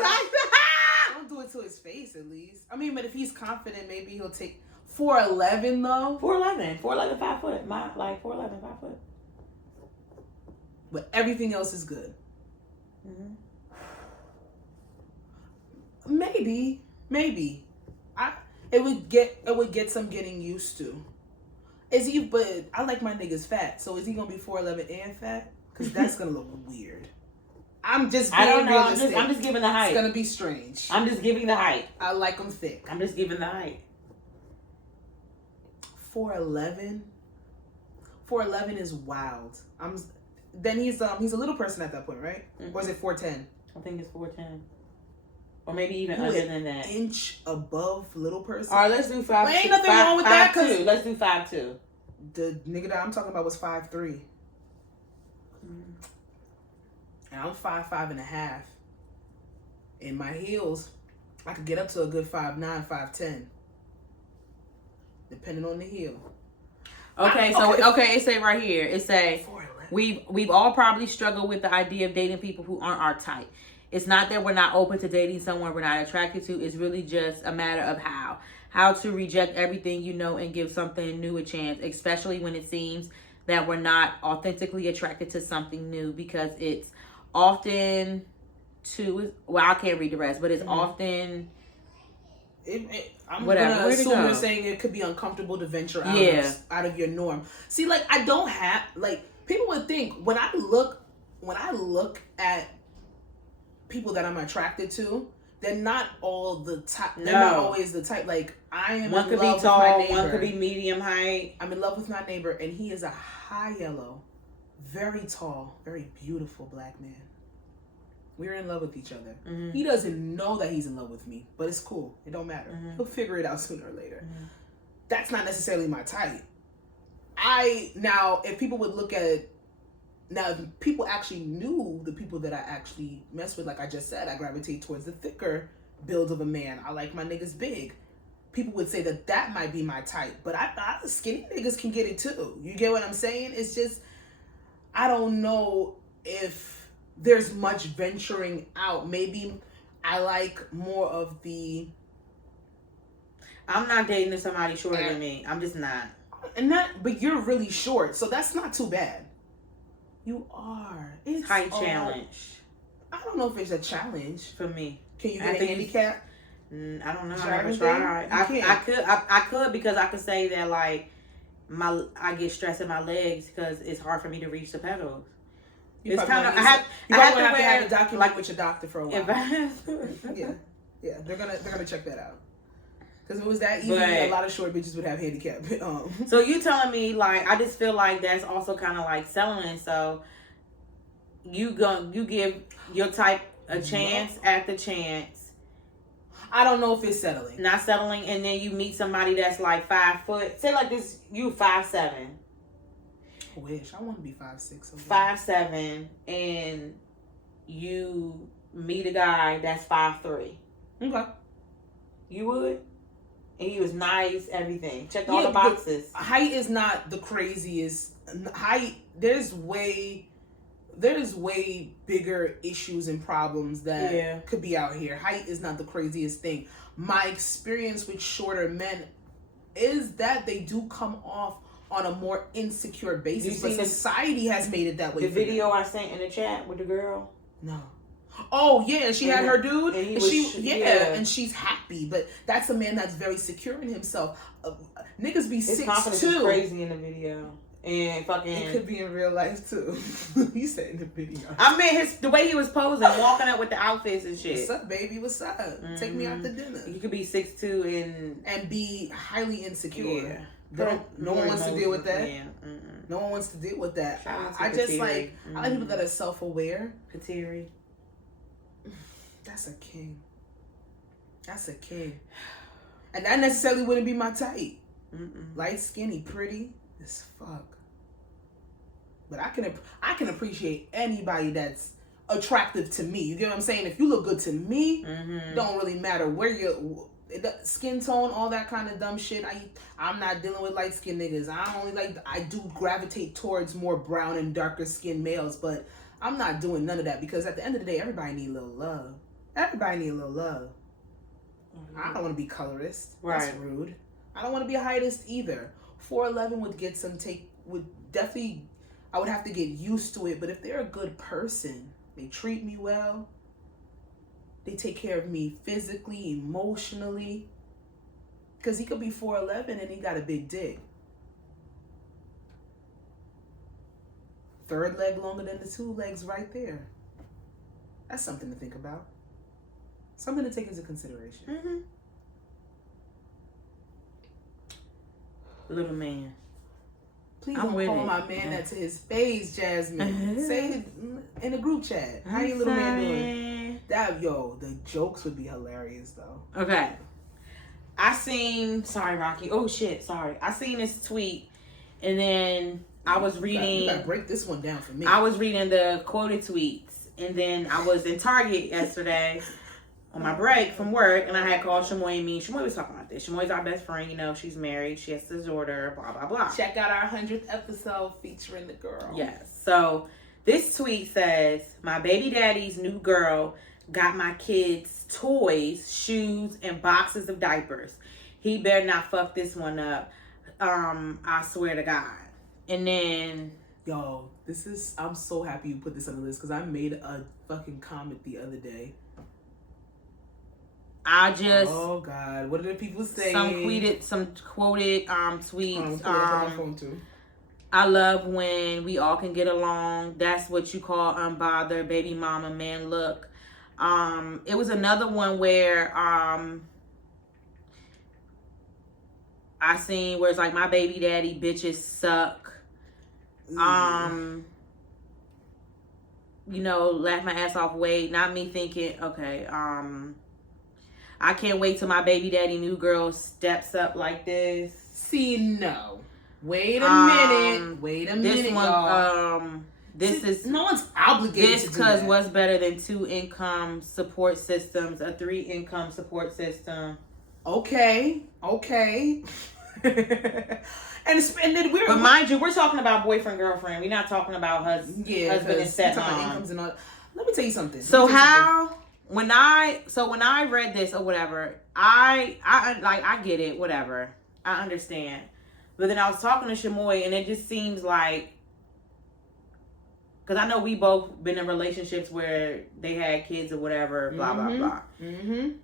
Don't do it to his face, at least. I mean, but if he's confident, maybe he'll take 4'11" though. 4'11", 5 foot. My 4'11", 5 foot. But everything else is good. Mm-hmm. Maybe. It would get some getting used to. But I like my niggas fat. So is he gonna be 4'11" and fat? Because that's gonna look weird. I'm just being realistic. I'm just giving the height. It's gonna be strange. I'm just giving the height. I like him thick. I'm just giving the height. 4'11". 4'11" is wild. Then he's a little person at that point, right? Mm-hmm. Or is it 4'10"? I think it's 4'10". Or maybe even under than that. Inch above little person. All right, let's do 5'2". Ain't nothing wrong with that. Cause let's do 5'2". The nigga that I'm talking about was 5'3". And I'm 5'5.5". In my heels, I could get up to a good 5'9", 5'10", depending on the heel. Okay, it say right here. It say we've all probably struggled with the idea of dating people who aren't our type. It's not that we're not open to dating someone we're not attracted to. It's really just a matter of how to reject everything you know and give something new a chance, especially when it seems that we're not authentically attracted to something new, because it's often I can't read the rest, but it's often I'm gonna assume you're saying it could be uncomfortable to venture out of your norm. See, like I don't have people would think when I look at people that I'm attracted to, they're not all the type. They're not always the type. Like I am. One could be tall, one could be medium height. I'm in love with my neighbor, and he is a high yellow, very tall, very beautiful black man. We're in love with each other. Mm-hmm. He doesn't know that he's in love with me, but it's cool. It don't matter. Mm-hmm. He'll figure it out sooner or later. Mm-hmm. That's not necessarily my type. If people would look at. Now, if people actually knew the people that I actually mess with, like I just said, I gravitate towards the thicker build of a man. I like my niggas big. People would say that might be my type. But I skinny niggas can get it too. You get what I'm saying? It's just, I don't know if there's much venturing out. Maybe I like more of the... I'm not dating somebody shorter than me. I'm just not. But you're really short, so that's not too bad. You are. It's height challenge. I don't know if it's a challenge for me. Can you get a handicap? I don't know. I never tried. I could because I could say that like I get stressed in my legs because it's hard for me to reach the pedals. It's kind of I have to have a document with your doctor for a while. Yeah, they're gonna check that out. Because if it was that easy, a lot of short bitches would have handicap. So you telling me, like, I just feel like that's also kind of like settling. So you give your type a chance after chance. I don't know if it's settling. Not settling, and then you meet somebody that's like 5 foot. Say like this, you 5'7". I wish. I want to be 5'6". 5'7", and you meet a guy that's 5'3". Okay. You would? And he was nice, everything. Checked all the boxes. Height is not the craziest. Height, there's way bigger issues and problems that could be out here. Height is not the craziest thing. My experience with shorter men is that they do come off on a more insecure basis. But society has made it that way. The video I sent in the chat with the girl? No. Oh yeah, she had her dude, and and she's happy. But that's a man that's very secure in himself. Niggas be 6'2". His confidence is crazy in the video, and fucking. It could be in real life too. He said in the video. I mean, the way he was posing, walking up with the outfits and shit. What's up, baby? What's up? Take me out to dinner. You could be 6'2" and be highly insecure. Yeah. No one wants to deal with that. Yeah. No one wants to deal with that. I just just like I like people that are self-aware. Kateri. That's a king. That's a king. And that necessarily wouldn't be my type. Light, skinny, pretty as fuck. But I can appreciate anybody that's attractive to me. You get what I'm saying? If you look good to me, don't really matter where you're. Skin tone, all that kind of dumb shit. I'm not dealing with light skinned niggas. I do gravitate towards more brown and darker skinned males, but I'm not doing none of that because at the end of the day, everybody need a little love. Everybody need a little love. I don't want to be colorist. Right. That's rude. I don't want to be a heightist either. 4'11" I would have to get used to it, but if they're a good person, they treat me well. They take care of me physically, emotionally. Because he could be 4'11" and he got a big dick. Third leg longer than the two legs right there. That's something to think about. Something to take into consideration. Little man. Please don't call my man that to his face, Jasmine. Say it in the group chat. How your little man doing? The jokes would be hilarious though. Okay. Sorry, Rocky. Oh shit, sorry. I seen this tweet and then I was reading. You gotta break this one down for me. I was reading the quoted tweets and then I was in Target yesterday on my break from work and I had called Shamoy and me. Shamoy was talking about this. Shamoy's our best friend, you know, she's married, she has a daughter, blah, blah, blah. Check out our 100th episode featuring the girl. Yes. So this tweet says, my baby daddy's new girl got my kids toys, shoes, and boxes of diapers. He better not fuck this one up. I swear to God. And then... Yo, I'm so happy you put this on the list because I made a fucking comment the other day. Oh God, what did the people say? Some quoted tweets. I love when we all can get along. That's what you call unbothered, baby mama, man, look. It was another one where I seen where it's like my baby daddy bitches suck. You know, laugh my ass off. Wait, not me thinking, okay, I can't wait till my baby daddy new girl steps up like this. See, no. Wait a minute. This one, y'all. No one's obligated this to do that. This what's better than 2 income support systems, a 3 income support system. Okay. And then but mind you, we're talking about boyfriend, girlfriend. We're not talking about husband and stepmom. And all. Let me tell you something. When I read this or whatever, I get it, whatever. I understand. But then I was talking to Shamoy and it just seems like, because I know we both been in relationships where they had kids or whatever, blah, blah, blah.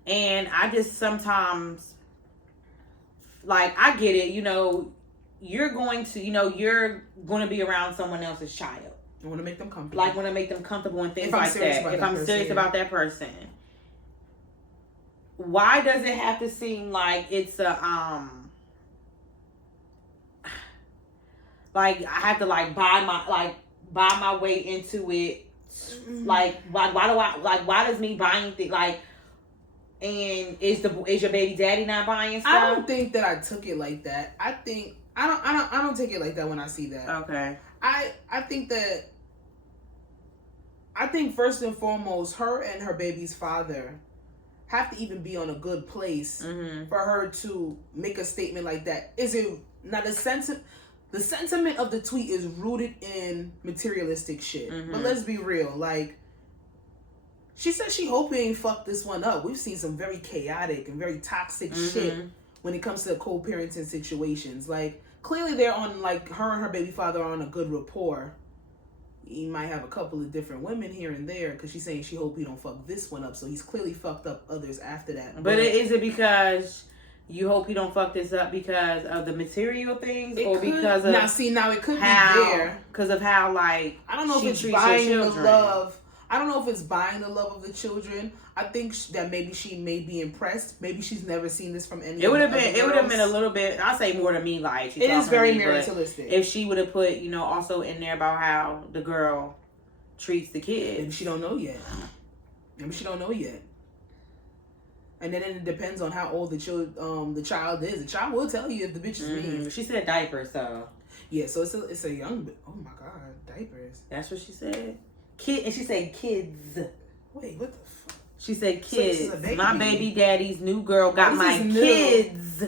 And I just sometimes, like, I get it, you know, you're going to be around someone else's child. I want to make them comfortable. Like, want to make them comfortable and things like that. If I'm serious about that person. Why does it have to seem like it's a, like, I have to, like, buy my way into it. Like, why does me buying things, like, and is your baby daddy not buying stuff? I don't think that I took it like that. I don't take it like that when I see that. Okay. I think first and foremost, her and her baby's father have to even be on a good place for her to make a statement like that. Is it not the sentiment of the tweet is rooted in materialistic shit. But let's be real. Like, she said she hoping fuck this one up. We've seen some very chaotic and very toxic shit when it comes to co-parenting situations. Like, clearly they're on, like, her and her baby father are on a good rapport. He might have a couple of different women here and there because she's saying she hope he don't fuck this one up. So he's clearly fucked up others after that. But is it because you hope he don't fuck this up because of the material things, or because of now it could be there because of how like I don't know if it's buying the love. I don't know if it's buying the love of the children. I think that maybe she may be impressed. Maybe she's never seen this from any. It would have been a little bit. I say more to me like it is very materialistic. If she would have put also in there about how the girl treats the kids. Maybe she don't know yet. And then it depends on how old the child is. The child will tell you if the bitch is mean. She said diapers, so yeah. So it's a young. Oh my god, diapers. That's what she said. Kid, and she said kids. Wait, what the fuck? She said kids. So my baby daddy's new girl got my kids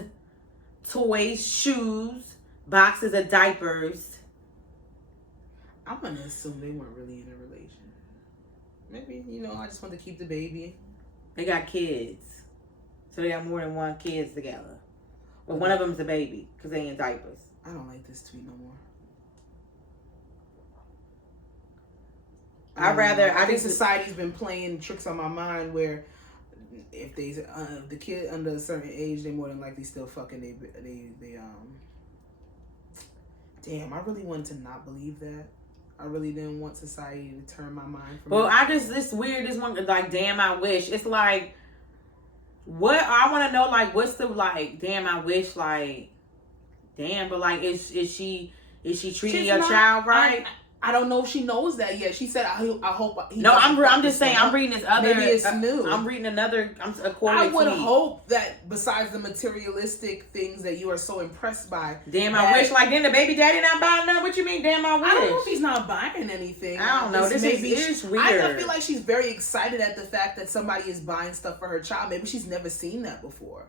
toys, shoes, boxes of diapers. I'm gonna assume they weren't really in a relation. Maybe I just want to keep the baby. They got kids. So they got more than one kids together. But one of them's a baby because they in diapers. I don't like this tweet no more. I think society's been playing tricks on my mind where if the kid under a certain age, they more than likely still fucking. Damn, I really wanted to not believe that. I really didn't want society to turn my mind from this weird, this one, like, damn, I wish. It's like, what, I want to know, like, what's the, like, damn, I wish, like, damn, but, like, is she treating your child right? I don't know if she knows that yet. She said, I hope. I'm just saying, I'm reading this other. Maybe it's new. I'm reading another. I would hope that besides the materialistic things that you are so impressed by. Damn, I wish. Like, then the baby daddy not buying nothing. What you mean, damn, I wish? I don't know if he's not buying anything. I don't know. This is weird. I feel like she's very excited at the fact that somebody is buying stuff for her child. Maybe she's never seen that before.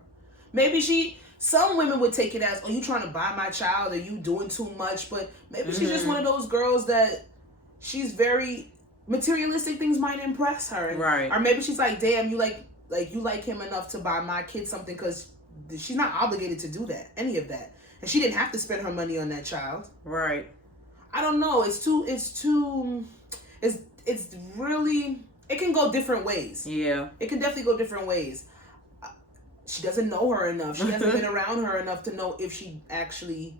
Maybe some women would take it as, oh, you trying to buy my child, or you doing too much, but maybe she's just one of those girls that she's very materialistic things might impress her. Right. Or maybe she's like, damn, you like him enough to buy my kid something, because she's not obligated to do that, any of that. And she didn't have to spend her money on that child. Right. I don't know. It's really, it can go different ways. Yeah. It can definitely go different ways. She doesn't know her enough. She hasn't been around her enough to know if she actually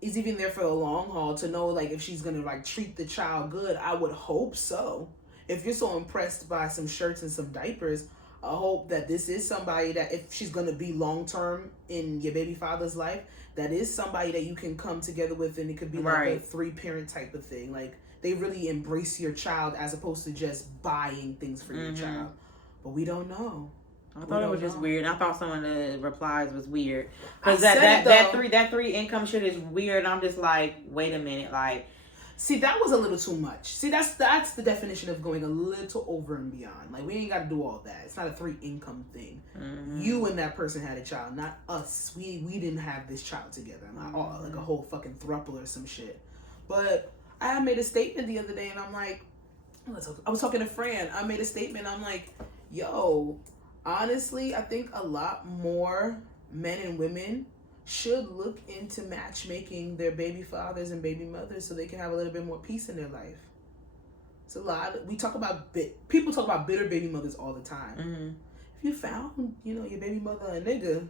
is even there for the long haul, to know like if she's gonna like treat the child good. I would hope so. If you're so impressed by some shirts and some diapers, I hope that this is somebody that, if she's gonna be long term in your baby father's life, that is somebody that you can come together with, and it could be like a 3-parent type of thing. Like, they really embrace your child as opposed to just buying things for your child. But we don't know. I thought it was just weird. I thought some of the replies was weird, because that three income shit is weird. I'm just like, wait a minute, like, see, that was a little too much. See, that's the definition of going a little over and beyond. Like, we ain't got to do all that. It's not a 3 income thing. You and that person had a child, not us. We didn't have this child together. Not all, like a whole fucking throuple or some shit. But I made a statement the other day, and I'm like, I was talking to Fran. I made a statement. I'm like, yo. Honestly, I think a lot more men and women should look into matchmaking their baby fathers and baby mothers so they can have a little bit more peace in their life. It's a lot. People talk about bitter baby mothers all the time. If you found, your baby mother a nigga,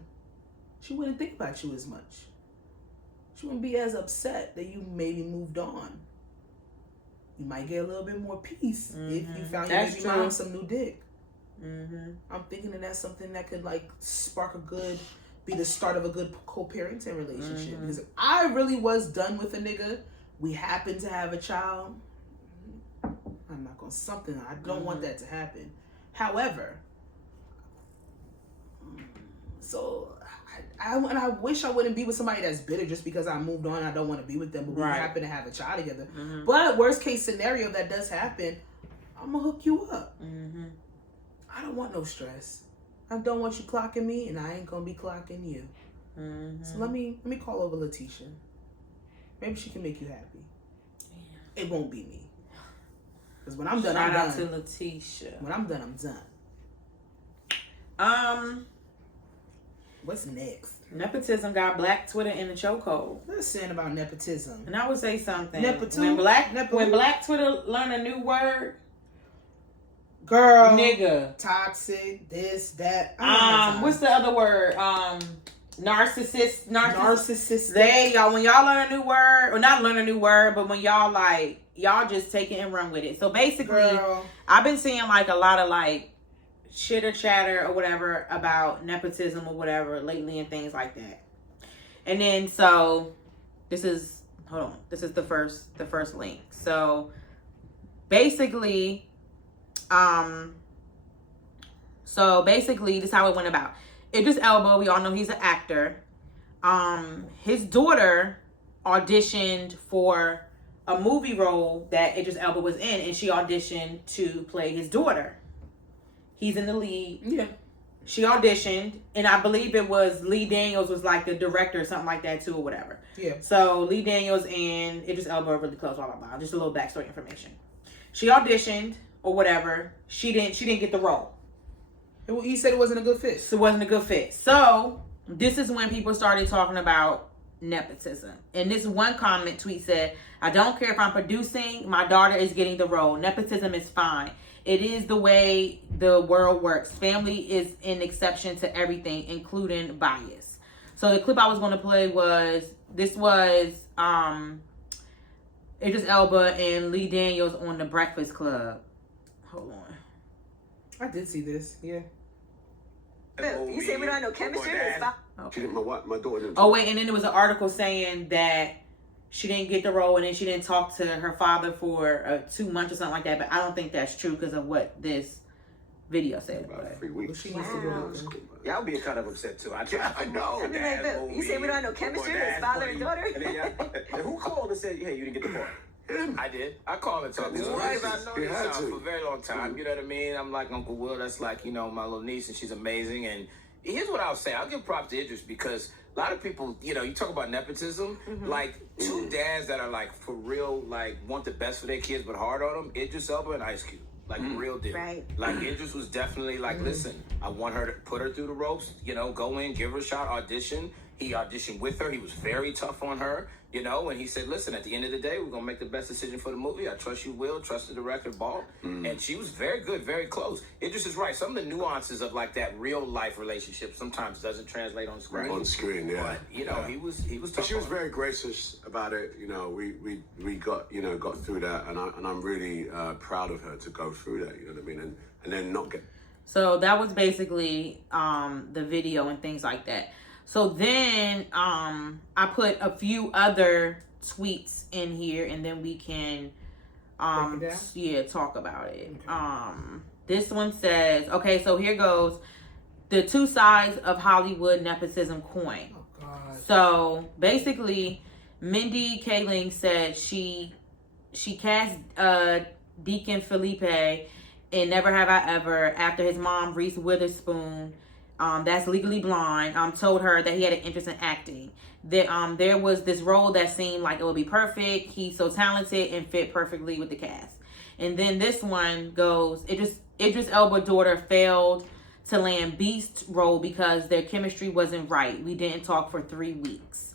she wouldn't think about you as much. She wouldn't be as upset that you maybe moved on. You might get a little bit more peace if you found your baby mom some new dick. I'm thinking that's something that could like be the start of a good co-parenting relationship. Because if I really was done with a nigga, we happen to have a child, I'm not gonna I don't want that to happen. However, so I wish I wouldn't be with somebody that's bitter just because I moved on. I don't want to be with them, but we happen to have a child together. But worst case scenario, that does happen, I'm gonna hook you up. I don't want no stress. I don't want you clocking me, and I ain't gonna be clocking you. So let me call over Letitia. Maybe she can make you happy. It won't be me. Because when I'm done, I'm done. Shout out to Letitia. When I'm done, I'm done. What's next? Nepotism got Black Twitter in the chokehold. What's saying about nepotism? And I would say something. When Black Twitter learn a new word, Girl. Nigga. Toxic. This, that. What's the other word? Narcissist. Narcissistic. Y'all, when y'all learn a new word, or not learn a new word, but when y'all like, y'all just take it and run with it. So basically, Girl. I've been seeing like a lot of like chitter chatter or whatever about nepotism or whatever lately and things like that. And then so this is the first link. So basically, this is how it went about. Idris Elba, we all know he's an actor. His daughter auditioned for a movie role that Idris Elba was in, and she auditioned to play his daughter. He's in the lead. Yeah. She auditioned, and I believe it was Lee Daniels was like the director or something like that too, or whatever. Yeah. So Lee Daniels and Idris Elba are really close, blah blah blah. Just a little backstory information. She auditioned or whatever. She didn't get the role. He said it wasn't a good fit. So it wasn't a good fit. So this is when people started talking about nepotism. And this one comment tweet said, "I don't care if I'm producing, my daughter is getting the role. Nepotism is fine. It is the way the world works. Family is an exception to everything, including bias." So the clip I was going to play was Idris Elba and Lee Daniels on The Breakfast Club. Hold on. I did see this. Yeah. You say we don't have no chemistry? Okay. She didn't, my daughter didn't. Oh wait, and then there was an article saying that she didn't get the role, and then she didn't talk to her father for 2 months or something like that. But I don't think that's true because of what this video said. About 3 weeks. Well, she needs to go to school. Yeah, I'll be kind of upset too. I know. I mean, like, look, you say we don't have no chemistry? It's father and daughter? And who called and said, "Hey, you didn't get the part"? Him. I did. I called and talked to her. Right. Because I know You this had to. for a very long time. You know what I mean? I'm like Uncle Will. That's like, my little niece, and she's amazing. And here's what I'll say. I'll give props to Idris because a lot of people, you talk about nepotism, like two dads that are like for real, like want the best for their kids but hard on them, Idris Elba and Ice Cube. Like real deal. Right. Like Idris was definitely like, listen, I want her to put her through the ropes, go in, give her a shot, audition. He auditioned with her. He was very tough on her, and he said, listen, at the end of the day, we're going to make the best decision for the movie. I trust you, Will. Trust the director, Ball. And she was very good, very close. Idris is right. Some of the nuances of like that real life relationship sometimes doesn't translate on screen. On screen, yeah. But, he was tough. But she was very gracious about it. We got through that, and I'm really proud of her to go through that. You know what I mean? And then not get. So that was basically the video and things like that. So then I put a few other tweets in here, and then we can talk about it. Okay. This one says, okay, so here goes the two sides of Hollywood nepotism coin. Oh God. So basically, Mindy Kaling said she cast Deacon Felipe in Never Have I Ever after his mom, Reese Witherspoon, that's Legally Blonde, told her that he had an interest in acting. There was this role that seemed like it would be perfect. He's so talented and fit perfectly with the cast. And then this one goes, Idris Elba's daughter failed to land Beast's role because their chemistry wasn't right. We didn't talk for 3 weeks.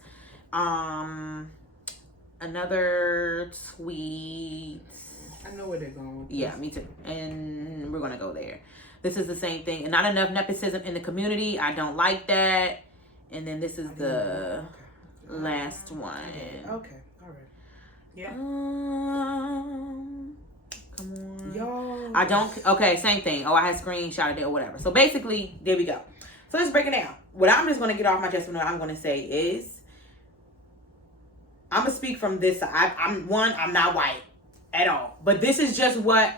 Another tweet. I know where they're going. Yeah, me too. And we're going to go there. This is the same thing. And not enough nepotism in the community. I don't like that. And then this is the last one. Okay. All right. Yeah. Come on. Y'all. I don't. Okay, same thing. Oh, I had screenshotted it or whatever. So basically, there we go. So let's break it down. What I'm just going to get off my chest and what I'm going to say is, I'm going to speak from this side. I'm not white at all. But this is just what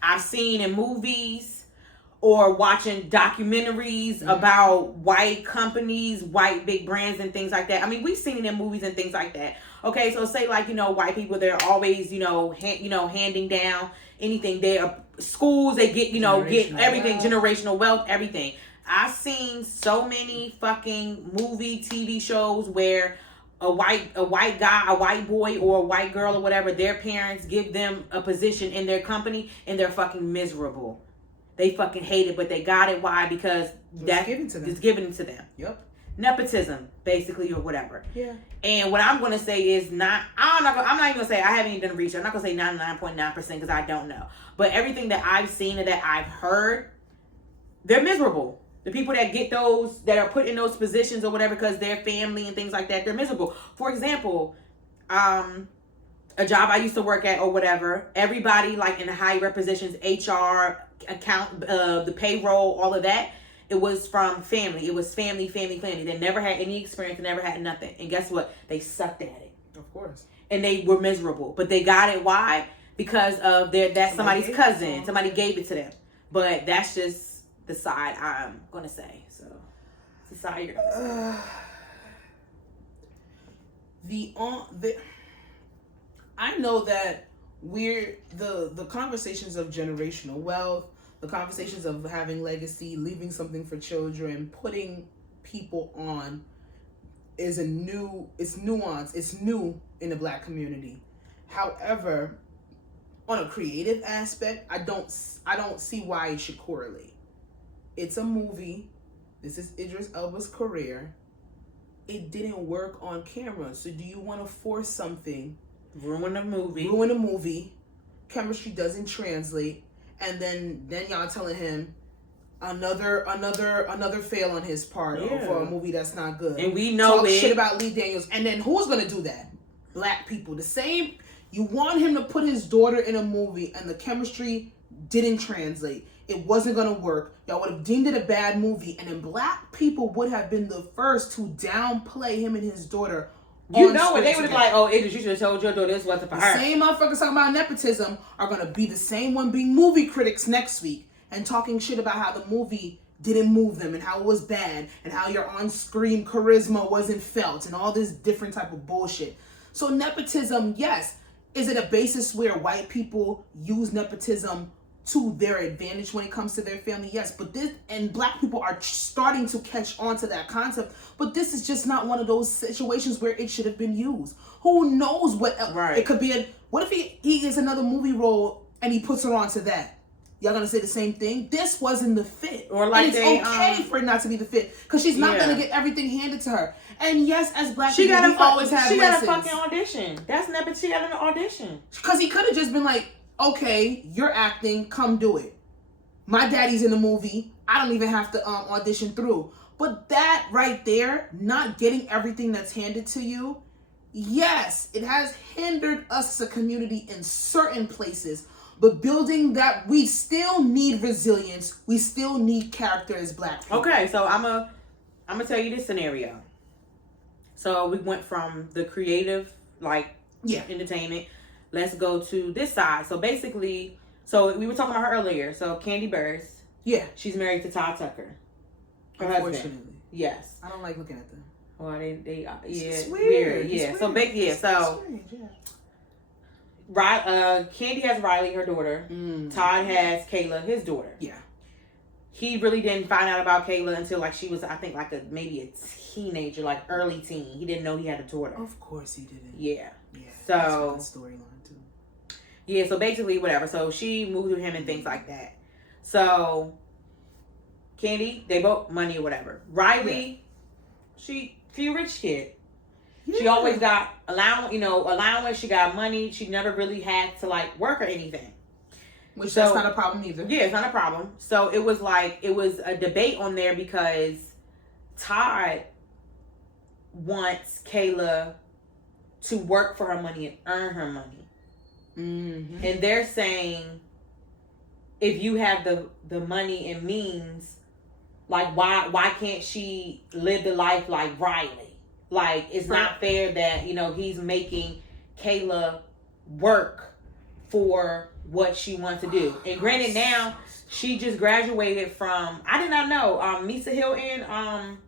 I've seen in movies or watching documentaries about white companies, white big brands and things like that. I mean, we've seen it in movies and things like that. Okay, so say like, white people, they're always, handing down anything. They're schools, they get, get everything, generational wealth, everything. I've seen so many fucking movie, TV shows where a white guy, a white boy or a white girl or whatever, their parents give them a position in their company and they're fucking miserable. They fucking hate it, but they got it. Why? Because that's given to them. It's given to them. Yep. nepotism, basically, or whatever. Yeah. And what I'm going to say is I'm not even going to say, I haven't even done research. I'm not going to say 99.9% because I don't know. But everything that I've seen and that I've heard, they're miserable. The people that get those, that are put in those positions or whatever because their family and things like that, they're miserable. For example, a job I used to work at or whatever, everybody like in the higher positions, HR, account, the payroll, all of that, it was from family. It was family. They never had any experience. They never had nothing. And guess what? They sucked at it. Of course. And they were miserable. But they got it. Why? Because of that's somebody's cousin. Somebody gave it to them. But that's just the side I'm going to say. So, it's the side you're going to say. I know that the conversations of generational wealth, the conversations of having legacy, leaving something for children, putting people on it's nuanced, it's new in the Black community. However, on a creative aspect, I don't see why it should correlate. It's a movie. This is Idris Elba's career. It didn't work on camera. So do you want to force something? Ruin a movie. Chemistry doesn't translate. And then y'all telling him another fail on his part for a movie that's not good. And we know Talk shit about Lee Daniels. And then who's gonna do that? Black people. The same. You want him to put his daughter in a movie and the chemistry didn't translate. It wasn't gonna work. Y'all would have deemed it a bad movie, and then Black people would have been the first to downplay him and his daughter. You know what? They would have like, oh, Idris, you should have told your daughter this wasn't for her. The same motherfuckers talking about nepotism are going to be the same one being movie critics next week and talking shit about how the movie didn't move them and how it was bad and how your on-screen charisma wasn't felt and all this different type of bullshit. So nepotism, yes. Is it a basis where white people use nepotism to their advantage when it comes to their family? Yes, but Black people are starting to catch on to that concept, but this is just not one of those situations where it should have been used. Who knows what else? Right. It could be what if he gets another movie role and he puts her onto that? Y'all gonna say the same thing? This wasn't the fit. Or like and it's okay for it not to be the fit because she's not gonna get everything handed to her. And yes, as Black people, we always have she lessons. got a fucking audition. That's never. She got an audition because he could have just been like, okay, you're acting, come do it. My daddy's in the movie. I don't even have to audition through. But that right there, not getting everything that's handed to you, yes, it has hindered us as a community in certain places. But building that, we still need resilience. We still need character as Black people. Okay, so I'm gonna tell you this scenario. So we went from the creative, entertainment. Let's go to this side. So basically, we were talking about her earlier. So Kandi Burruss. Yeah. She's married to Todd Tucker. Her husband. Yes. I don't like looking at them. Well, they it's weird. Yeah. It's so weird. Kandi has Riley, her daughter. Todd has Kayla, his daughter. Yeah. He really didn't find out about Kayla until she was, I think, maybe a teenager, early teen. He didn't know he had a daughter. Of course he didn't. Yeah. Yeah. So that's a good storyline too. Yeah. So basically, whatever. So she moved with him and things like that. So Kandi, they both money or whatever. Riley, she a rich kid. Yeah. She always got allowance. She got money. She never really had to work or anything. That's not a problem either. Yeah, it's not a problem. So it was a debate on there because Todd wants Kayla to work for her money and earn her money. Mm-hmm. And they're saying if you have the money and means, why can't she live the life like Riley? It's not fair that, he's making Kayla work for what she wants to do. And granted, now she just graduated from, I did not know, Misa Hilton,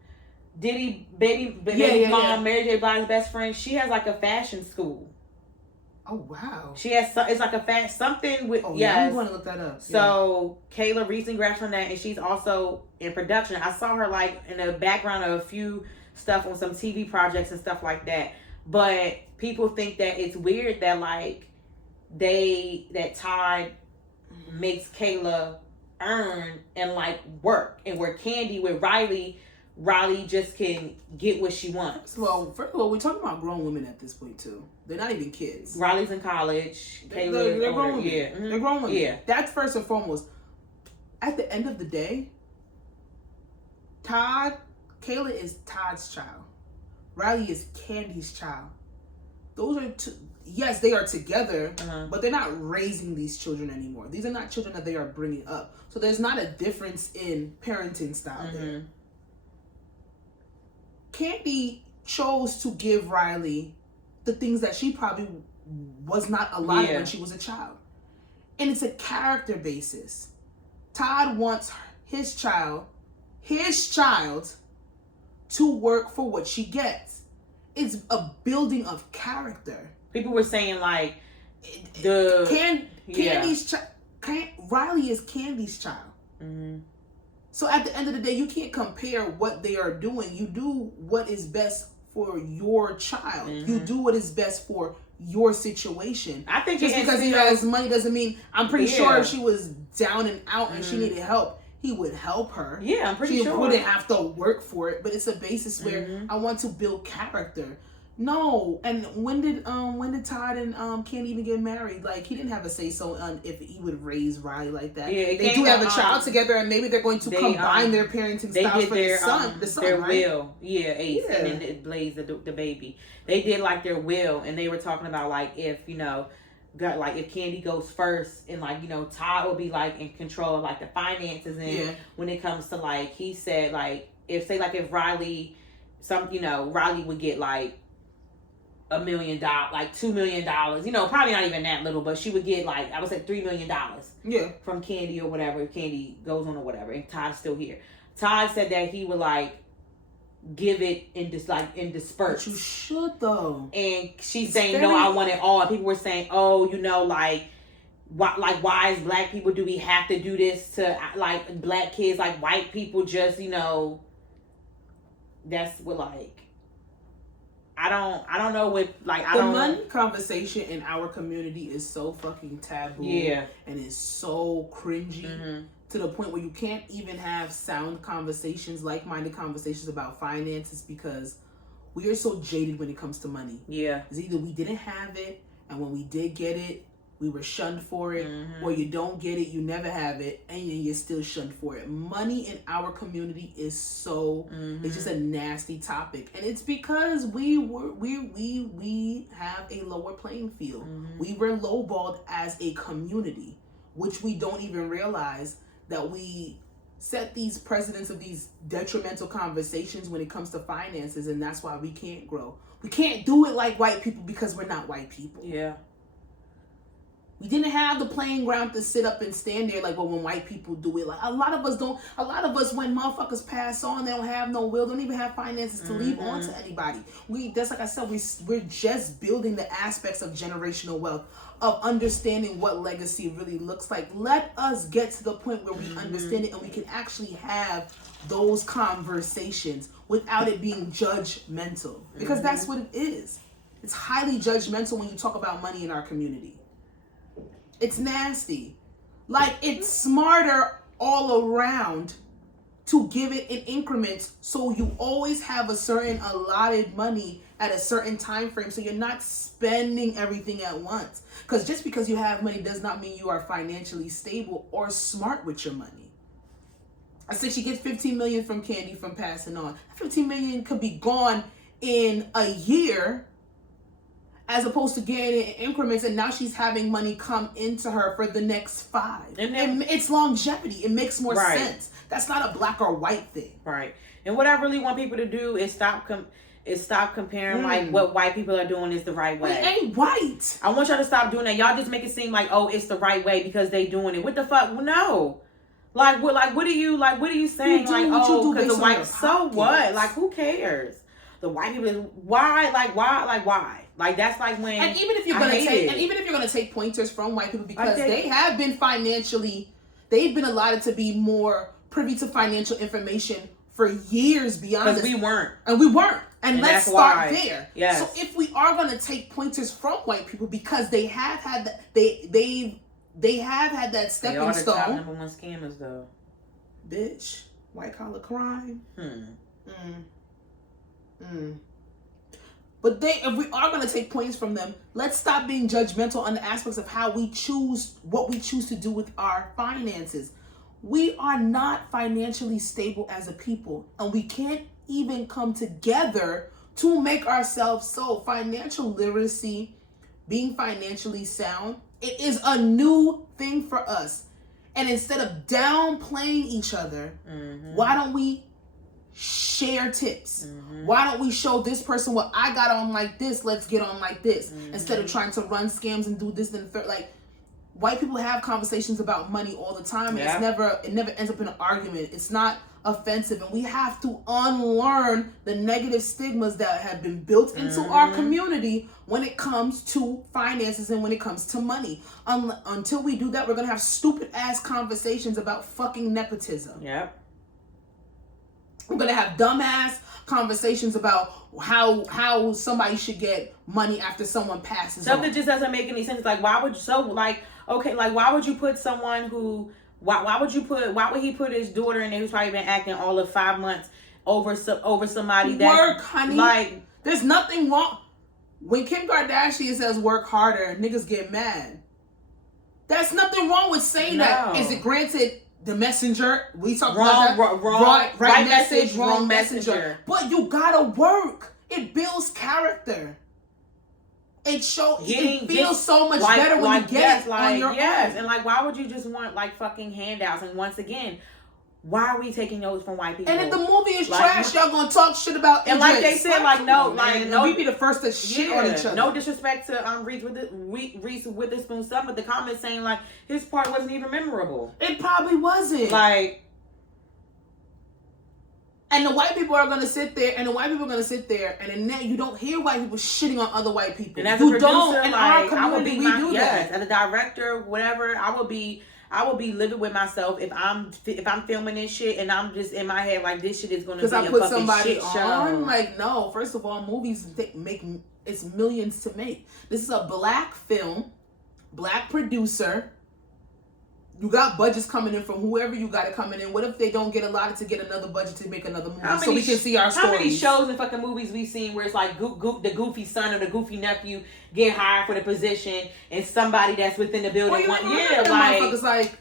Diddy, baby mom, Mary J. Blige's best friend. She has a fashion school. Oh wow! She has it's something with I'm going to look that up. So Kayla recently graduated from that, and she's also in production. I saw her in the background of a few stuff on some TV projects and stuff like that. But people think that it's weird that that Todd makes Kayla earn and work, and where Kandi with Riley Riley just can get what she wants. Well, first of all, we're talking about grown women at this point too. They're not even kids. Riley's in college. They're grown women. Yeah. They're grown women. Yeah. That's first and foremost. At the end of the day, Kayla is Todd's child. Riley is Candy's child. Those are two. Yes, they are together, but they're not raising these children anymore. These are not children that they are bringing up. So there's not a difference in parenting style there. Candy chose to give Riley the things that she probably was not allowed when she was a child. And it's a character basis. Todd wants his child to work for what she gets. It's a building of character. People were saying like Candy's child. Riley is Candy's child. So at the end of the day, you can't compare what they are doing. You do what is best for your child. You do what is best for your situation. I think just because he has money doesn't mean. I'm pretty sure if she was down and out and she needed help, he would help her. Yeah, I'm pretty sure. She wouldn't have to work for it, but it's a basis where I want to build character. No, and when did Todd and Candy even get married? Like, he didn't have a say so on if he would raise Riley like that. Yeah, they do have a child together, and maybe they're going to combine their parenting styles for their son. The son, their right? will, Ace, and then it Blaze the baby. They did like their will, and they were talking about like if if Candy goes first, and like Todd will be like in control of like the finances, and when it comes to like he said like if Riley, Riley would get like $1 million, like $2 million, probably not even that little, but she would get like, I would say $3 million from Candy or whatever, if Candy goes on or whatever, and Todd's still here. Todd said that he would like give it in disperse. But you should though. And she's saying, no, I want it all. And people were saying, oh, why as black people do we have to do this to like black kids, like white people just, that's what like, I don't know what like the money conversation in our community is so fucking taboo. Yeah. And it's so cringy to the point where you can't even have sound conversations, like-minded conversations about finances because we are so jaded when it comes to money. Yeah. It's either we didn't have it, and when we did get it, we were shunned for it, or you don't get it, you never have it, and you're still shunned for it. Money in our community is so, it's just a nasty topic. And it's because we have a lower playing field. We were lowballed as a community, which we don't even realize that we set these precedents of these detrimental conversations when it comes to finances, and that's why we can't grow. We can't do it like white people because we're not white people. Yeah. We didn't have the playing ground to sit up and stand there like when white people do it. Like a lot of us when motherfuckers pass on, they don't have no will, don't even have finances to leave on to anybody. That's like I said, we're just building the aspects of generational wealth, of understanding what legacy really looks like. Let us get to the point where we understand it and we can actually have those conversations without it being judgmental. Because that's what it is. It's highly judgmental when you talk about money in our community. It's nasty. Like, it's smarter all around to give it in increments so you always have a certain allotted money at a certain time frame so you're not spending everything at once. Because just because you have money does not mean you are financially stable or smart with your money. I said she gets $15 million from Candy from passing on. $15 million could be gone in a year, as opposed to getting it in increments, and now she's having money come into her for the next 5. And it's longevity. It makes more sense. That's not a black or white thing. Right. And what I really want people to do is stop comparing like what white people are doing is the right way. It ain't white. I want y'all to stop doing that. Y'all just make it seem like, oh, it's the right way because they doing it. What the fuck? No. What are you saying? Because the white, so what? Like, who cares? The white people, why? Like, that's like when. And even if you're gonna take pointers from white people, because they have been they've been allotted to be more privy to financial information for years beyond. Because we weren't, and let's start there. Yes. So if we are gonna take pointers from white people, because they have had that, they have had that stepping stone. They are the top #1 scammers, though. Bitch, white collar crime. But if we are going to take points from them, let's stop being judgmental on the aspects of how we choose, what we choose to do with our finances. We are not financially stable as a people, and we can't even come together to make ourselves so. Financial literacy, being financially sound, it is a new thing for us. And instead of downplaying each other, why don't we share tips? Why don't we show this person what I got on like this, let's get on like this, instead of trying to run scams and do this and third. Like, white people have conversations about money all the time, and it never ends up in an argument. It's not offensive, and we have to unlearn the negative stigmas that have been built into our community when it comes to finances and when it comes to money. Until we do that, we're gonna have stupid ass conversations about fucking nepotism. We're gonna have dumbass conversations about how somebody should get money after someone passes. Something just doesn't make any sense. Like, why would why would you put someone who why would he put his daughter in there who's probably been acting all of 5 months over somebody that work, honey? Like, there's nothing wrong when Kim Kardashian says work harder, niggas get mad. That's nothing wrong with saying that. Is it granted? The messenger, we talk about that. Right message, wrong messenger. But you gotta work. It builds character. It feels so much better when you get it on your own. And like, why would you just want like fucking handouts? And once again, why are we taking those from white people? And if the movie is trash, y'all gonna talk shit about and like they said, like no, we be the first to shit on each other. No disrespect to Reese Witherspoon stuff, but the comments saying like his part wasn't even memorable. It probably wasn't. Like, and the white people are gonna sit there, and then you don't hear white people shitting on other white people. And as a producer, in our community, we do that. As a director, whatever, I will be living with myself if I'm filming this shit and I'm just in my head like this shit is gonna be a fucking shit show. Like, no, first of all, movies make it's millions to make. This is a black film, black producer. You got budgets coming in from whoever you got it coming in. What if they don't get allotted to get another budget to make another movie so we can see our stories? How many shows and fucking movies we've seen where it's like the goofy son or the goofy nephew get hired for the position and somebody that's within the building like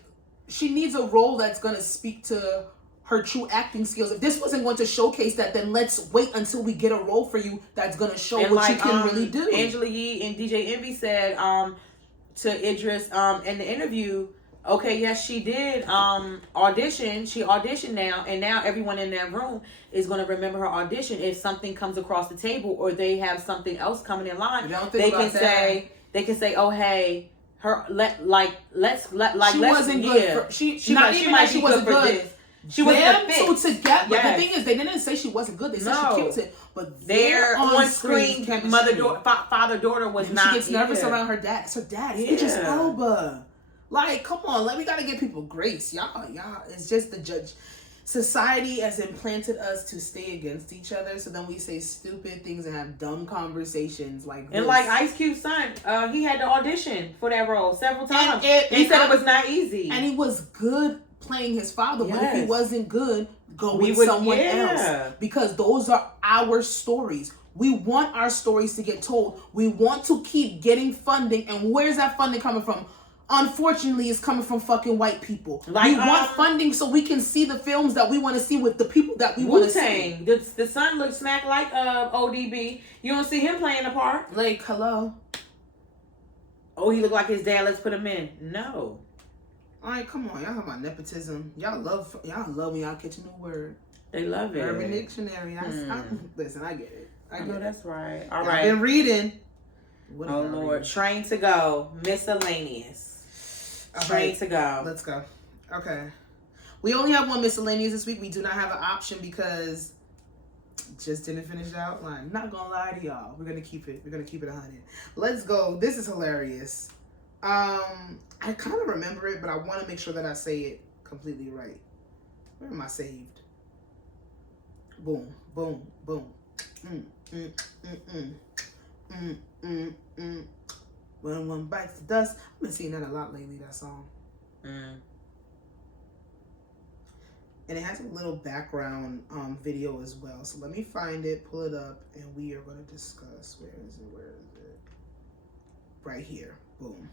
she needs a role that's gonna speak to her true acting skills. If this wasn't going to showcase that, then let's wait until we get a role for you that's gonna show what you can really do. Angela Yee and DJ Envy said to Idris in the interview, okay, yes, she did audition. She auditioned now, and now everyone in that room is going to remember her audition. If something comes across the table or they have something else coming in line, they can say, oh, hey, let's she wasn't good. She wasn't good. She was two together. But the thing is, they didn't say she wasn't good. They said she killed it. But their on-screen father-daughter was not. She gets nervous around her dad. It's her dad. Idris Elba. Like, come on, we gotta give people grace. Y'all, it's just the judge. Society has implanted us to stay against each other, so then we say stupid things and have dumb conversations like this. And like Ice Cube's son, he had to audition for that role several times. He said it was not easy. And he was good playing his father, but if he wasn't good, go with someone else. Because those are our stories. We want our stories to get told. We want to keep getting funding, and where's that funding coming from? Unfortunately, it's coming from fucking white people. Like, we want funding so we can see the films that we want to see with the people that we want to see. The son looks smack like ODB. You don't see him playing a part. Like, hello. Oh, he look like his dad. Let's put him in. No. All right, come on. Y'all talking about nepotism. Y'all love when y'all catch a new word. They love it. Urban Dictionary. Listen, I get it. I know that's right. All right. I've been reading. Oh Lord. Train to go. Miscellaneous. Train to go. Let's go. Okay. We only have one miscellaneous this week. We do not have an option because just didn't finish the outline. Not gonna lie to y'all. We're gonna keep it 100. Let's go. This is hilarious. I kind of remember it, but I want to make sure that I say it completely right. Where am I saved? Boom, boom, boom. When one bites the dust. I've been seeing that a lot lately, that song. And it has a little background video as well. So let me find it, pull it up, and we are going to discuss. Where is it? Where is it? Right here. Boom.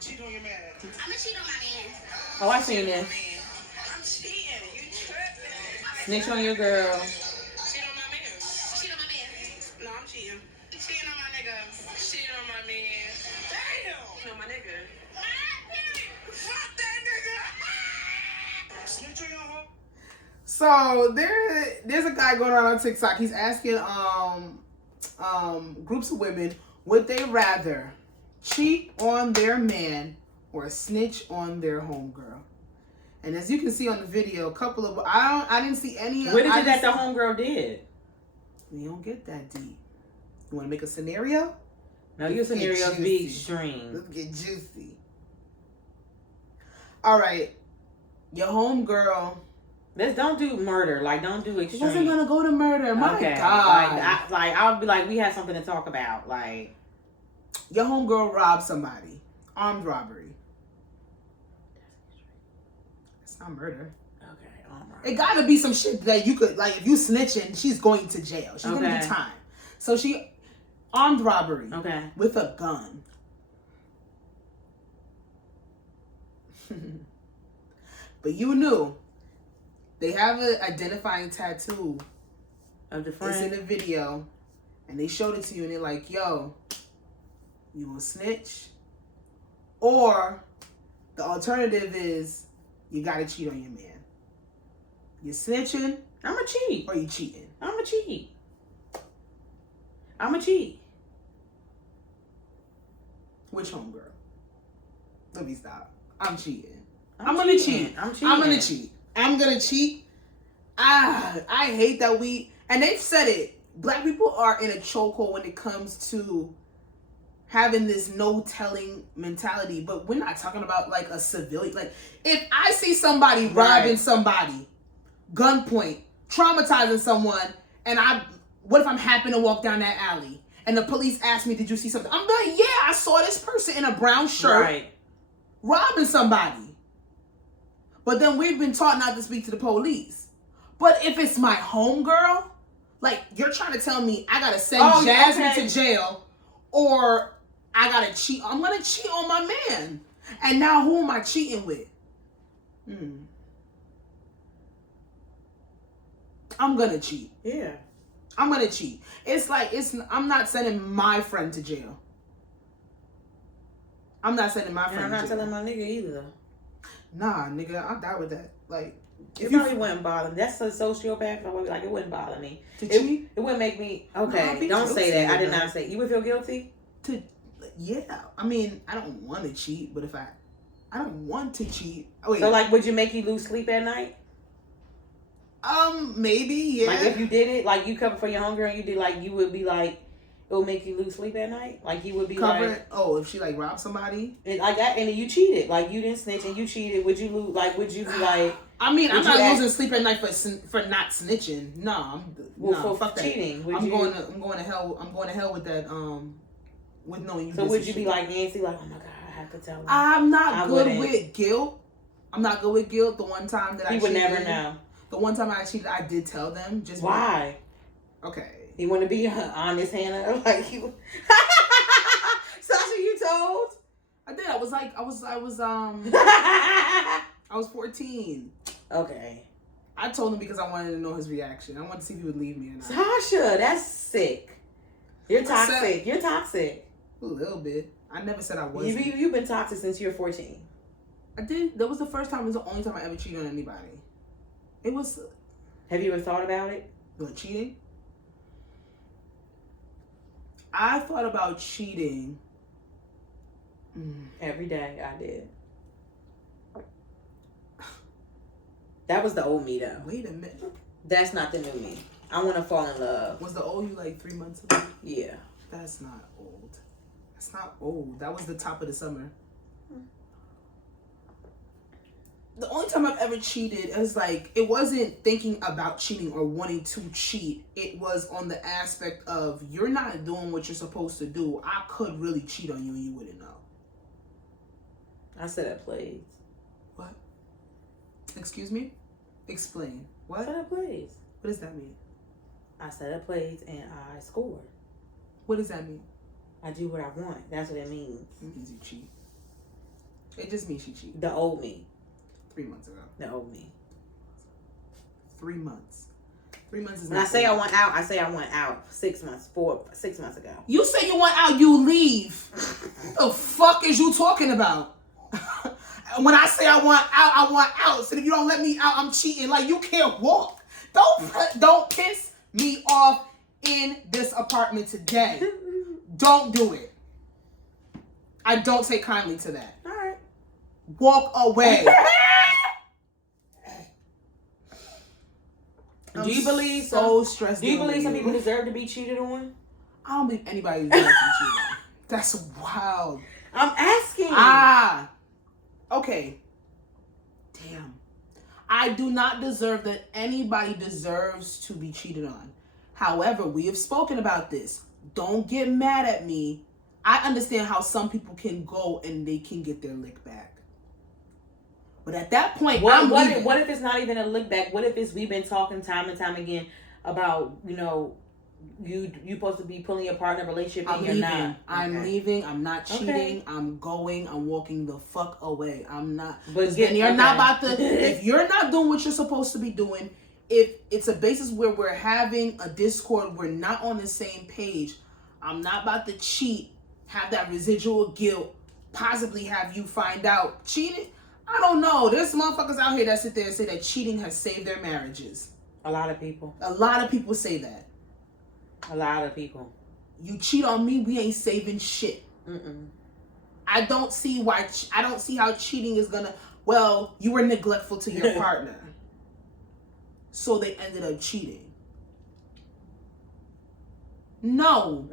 Cheat on your man. I'm gonna cheat on my man. Oh, I seen this. I'm cheating. You tripping. Snitch on your girl. Cheat on my man. Cheat on my man. No, I'm cheating. Cheating on my nigga. Cheating on my man. Damn. Cheating on my nigga. Fuck that nigga. Snitch on your hoe. So there's a guy going around on TikTok. He's asking groups of women, would they rather cheat on their man or snitch on their homegirl? And as you can see on the video, a couple of I didn't see any. What is it that the homegirl did? We don't get that deep. You want to make a scenario? No, your scenarios be extreme. Let's get juicy. All right, your homegirl. Let's don't do murder. Like, don't do She extreme. wasn't gonna go to murder. My okay. God. I would be like, we have something to talk about. Like, your homegirl robbed somebody. Armed robbery. It's not murder. okay, armed robbery. It gotta be some shit that you could, like, if you snitching, she's going to jail. She's gonna do time. So she, armed robbery. Okay. With a gun. But you knew. They have an identifying tattoo Of the It's friend. in the video, and they showed it to you, and they're like, "Yo, you gonna snitch?" Or the alternative is you gotta cheat on your man. You snitching I'm a cheat. or you cheating? I'm a cheat. I'm a cheat. Which homegirl? Let me stop. I'm cheating. I'm gonna cheating. cheat. I'm cheating. I'm gonna cheat. I'm gonna cheat. I hate that and they've said it. Black people are in a chokehold when it comes to having this no-telling mentality. But we're not talking about like a civilian. Like, if I see somebody robbing somebody, gunpoint, traumatizing someone, and what if I'm happen to walk down that alley and the police ask me, "Did you see something?" I'm like, "Yeah, I saw this person in a brown shirt robbing somebody." But then we've been taught not to speak to the police. But if it's my homegirl, like, you're trying to tell me I gotta send Jasmine to jail, or I gotta cheat. I'm gonna cheat on my man. And now who am I cheating with? I'm gonna cheat. Yeah. I'm gonna cheat. It's like, I'm not sending my friend to jail. I'm not sending my friend I'm to not jail. telling my nigga either. Nah, nigga, I'll die with that. Like, It probably wouldn't bother me. That's a sociopath. Like, it wouldn't bother me. To cheat? It wouldn't make me. No, Okay, I'd be don't say guilty, that. I did though. not say. You would feel guilty? Yeah. I mean, I don't want to cheat, but if I don't want to cheat. Oh, wait. So, like, would you make you lose sleep at night? Maybe, yeah. Like, if you did it, like, you cover for your hunger and you did, like, you would be like, it would make you lose sleep at night? Like, you would be like... Oh, if she, like, robbed somebody? Like that, and then you cheated. Like, you didn't snitch and you cheated. Would you lose... Like, would you be like... I mean, I'm not losing sleep at night for not snitching. No, fuck that. Cheating. I'm going to hell. I'm going to hell with that. With knowing you. So would you be like Nancy? Like, oh my god, I have to tell him. I'm not good with guilt. I'm not good with guilt. The one time that I cheated, would never know. The one time I cheated, I did tell them. Just why? Okay. You want to be honest, Hannah? Like you. Sasha, you told? I did. I was 14. Okay. I told him because I wanted to know his reaction. I wanted to see if he would leave me or not. Sasha, that's sick. You're toxic. You're toxic. A little bit. I never said I wasn't. You've been toxic since you were 14. I did. That was the first time. It was the only time I ever cheated on anybody. It was. Have you ever thought about it? What, cheating? I thought about cheating. Every day I did. That was the old me, though. Wait a minute. That's not the new me. I want to fall in love. Was the old you like 3 months ago? Yeah. That's not old. That's not old. That was the top of the summer. The only time I've ever cheated is like, it wasn't thinking about cheating or wanting to cheat. It was on the aspect of, you're not doing what you're supposed to do. I could really cheat on you and you wouldn't know. I said I played. What? Excuse me? Explain. What? Set up plays. What does that mean? I set up plays and I score. What does that mean? I do what I want. That's what it means. It means you cheat. It just means she cheated. The old me. 3 months ago. The old me. 3 months. 3 months is When I say I want out, I say I want out 6 months, 6 months ago. You say you want out, you leave. The fuck is you talking about? When I say I want out, I want out. So if you don't let me out, I'm cheating. Like, you can't walk. Don't piss me off in this apartment today. Don't do it. I don't take kindly to that. All right. Walk away. Do you believe so stressed? Do you believe some people deserve to be cheated on? I don't believe anybody deserves to be cheated on. That's wild. I'm asking. Okay. Damn. I do not deserve that anybody deserves to be cheated on. However, we have spoken about this. Don't get mad at me. I understand how some people can go and they can get their lick back. But at that point, what if it's not even a look back? What if we've been talking time and time again about, you supposed to be pulling your partner relationship and you're not. I'm leaving. I'm not cheating. Okay. I'm going. I'm walking the fuck away. I'm not. But you're not about to. If you're not doing what you're supposed to be doing, if it's a basis where we're having a discord, we're not on the same page. I'm not about to cheat, have that residual guilt, possibly have you find out cheating. I don't know. There's motherfuckers out here that sit there and say that cheating has saved their marriages. A lot of people. A lot of people say that. A lot of people. You cheat on me, we ain't saving shit. I don't see how cheating is gonna. Well, you were neglectful to your partner, so they ended up cheating. No,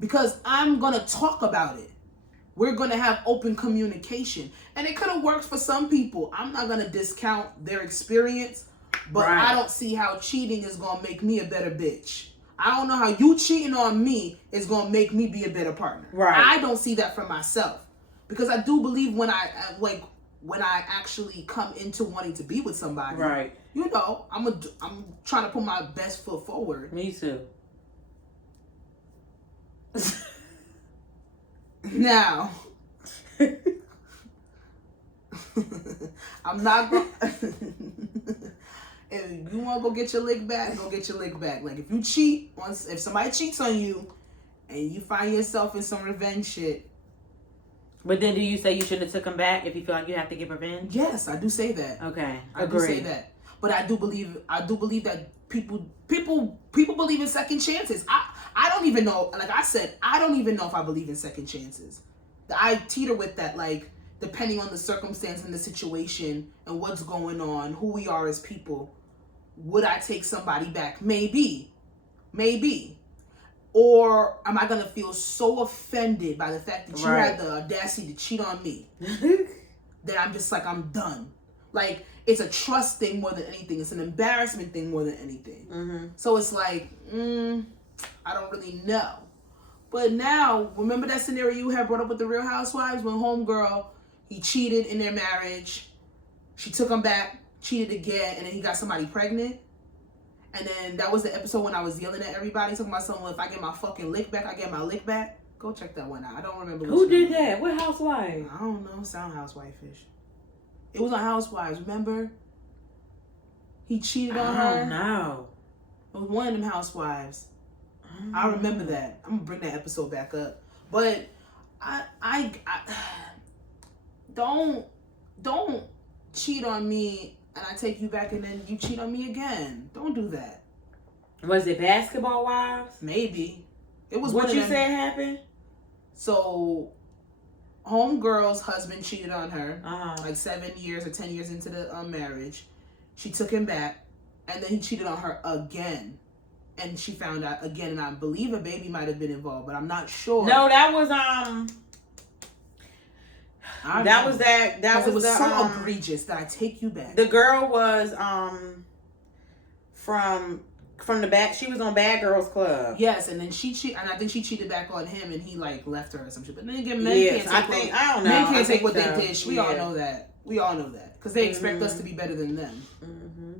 because I'm gonna talk about it. We're gonna have open communication, and it could have worked for some people. I'm not gonna discount their experience, but I don't see how cheating is gonna make me a better bitch. I don't know how you cheating on me is going to make me be a better partner. Right. I don't see that for myself. Because I do believe when I actually come into wanting to be with somebody, right. I'm trying to put my best foot forward. Me too. Now, I'm not going if you want to go get your lick back, go get your lick back. Like, if you cheat, if somebody cheats on you and you find yourself in some revenge shit. But then do you say you shouldn't have took him back if you feel like you have to get revenge? Yes, I do say that. Okay. I do say that. But I do believe that people believe in second chances. I don't even know, like I said, I don't even know if I believe in second chances. I teeter with that, like, depending on the circumstance and the situation and what's going on, who we are as people. Would I take somebody back? Maybe. Or am I going to feel so offended by the fact that you had the audacity to cheat on me that I'm just like, I'm done. Like, it's a trust thing more than anything. It's an embarrassment thing more than anything. So it's like, I don't really know. But now, remember that scenario you had brought up with the Real Housewives when homegirl, he cheated in their marriage. She took him back, cheated again, and then he got somebody pregnant. And then that was the episode when I was yelling at everybody, talking about something, if I get my fucking lick back, I get my lick back. Go check that one out. I don't remember. Who did that? What housewife? I don't know. Sound housewife-ish. It was on Housewives, remember? He cheated on her. I don't know. It was one of them housewives. I remember that. I'm gonna bring that episode back up. But I don't cheat on me and I take you back and then you cheat on me again. Don't do that. Was it Basketball Wives? Maybe. It was what you said happened? So homegirl's husband cheated on her like 7 years or 10 years into the marriage. She took him back and then he cheated on her again. And she found out again, and I believe a baby might have been involved, but I'm not sure. No, that was it was so egregious that I take you back. The girl was from the back. She was on Bad Girls Club. Yes, and then I think she cheated back on him, and he like left her or some shit. But then again, men can't take what they did. We all know that. We all know that because they expect us to be better than them.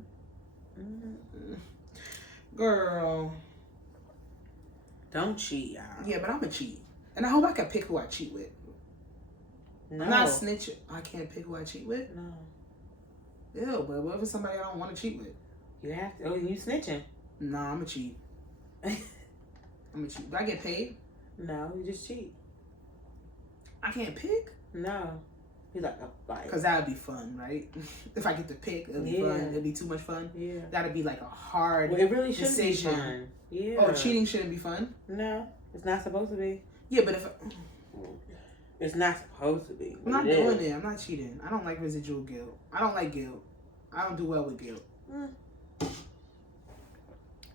Girl. Don't cheat, y'all. Yeah, but I'm a cheat. And I hope I can pick who I cheat with. No. I'm not snitching. I can't pick who I cheat with? No. Ew, but what if it's somebody I don't want to cheat with? You have to. Oh, you snitching. Nah, I'm a cheat. I'm a cheat. Do I get paid? No, you just cheat. I can't pick? No. He's like, because that would be fun, right? If I get to pick, it'll be fun. It'll be too much fun. Yeah. That'd be like a hard it really shouldn't decision. be fun. Yeah. Oh, cheating shouldn't be fun? No, it's not supposed to be. Yeah, but if it's not supposed to be. I'm not doing it. I'm not cheating. I don't like residual guilt. I don't like guilt. I don't do well with guilt.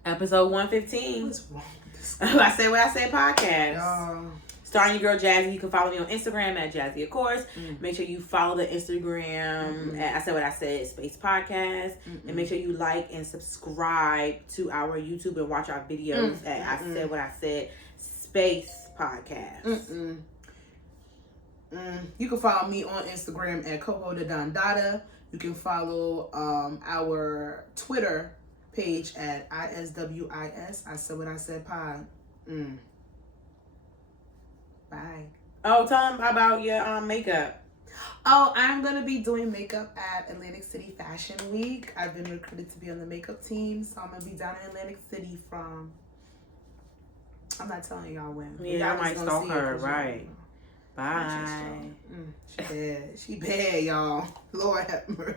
Episode 115. What's wrong with this? I Say What I Said podcast. Starring your girl Jazzy. You can follow me on Instagram at Jazzy, of course. Make sure you follow the Instagram at I Said What I Said Space Podcast. And make sure you like and subscribe to our YouTube and watch our videos at I Said What I Said Space Podcast. You can follow me on Instagram at Coco the Don Dada. You can follow our Twitter page at ISWIS. I Said What I Said Pod. Bye. Oh, tell them about your makeup. Oh, I'm going to be doing makeup at Atlantic City Fashion Week. I've been recruited to be on the makeup team, so I'm going to be down in Atlantic City from... I'm not telling y'all when. Yeah, I might stalk her, right. Bye. She bad, y'all. Lord have mercy.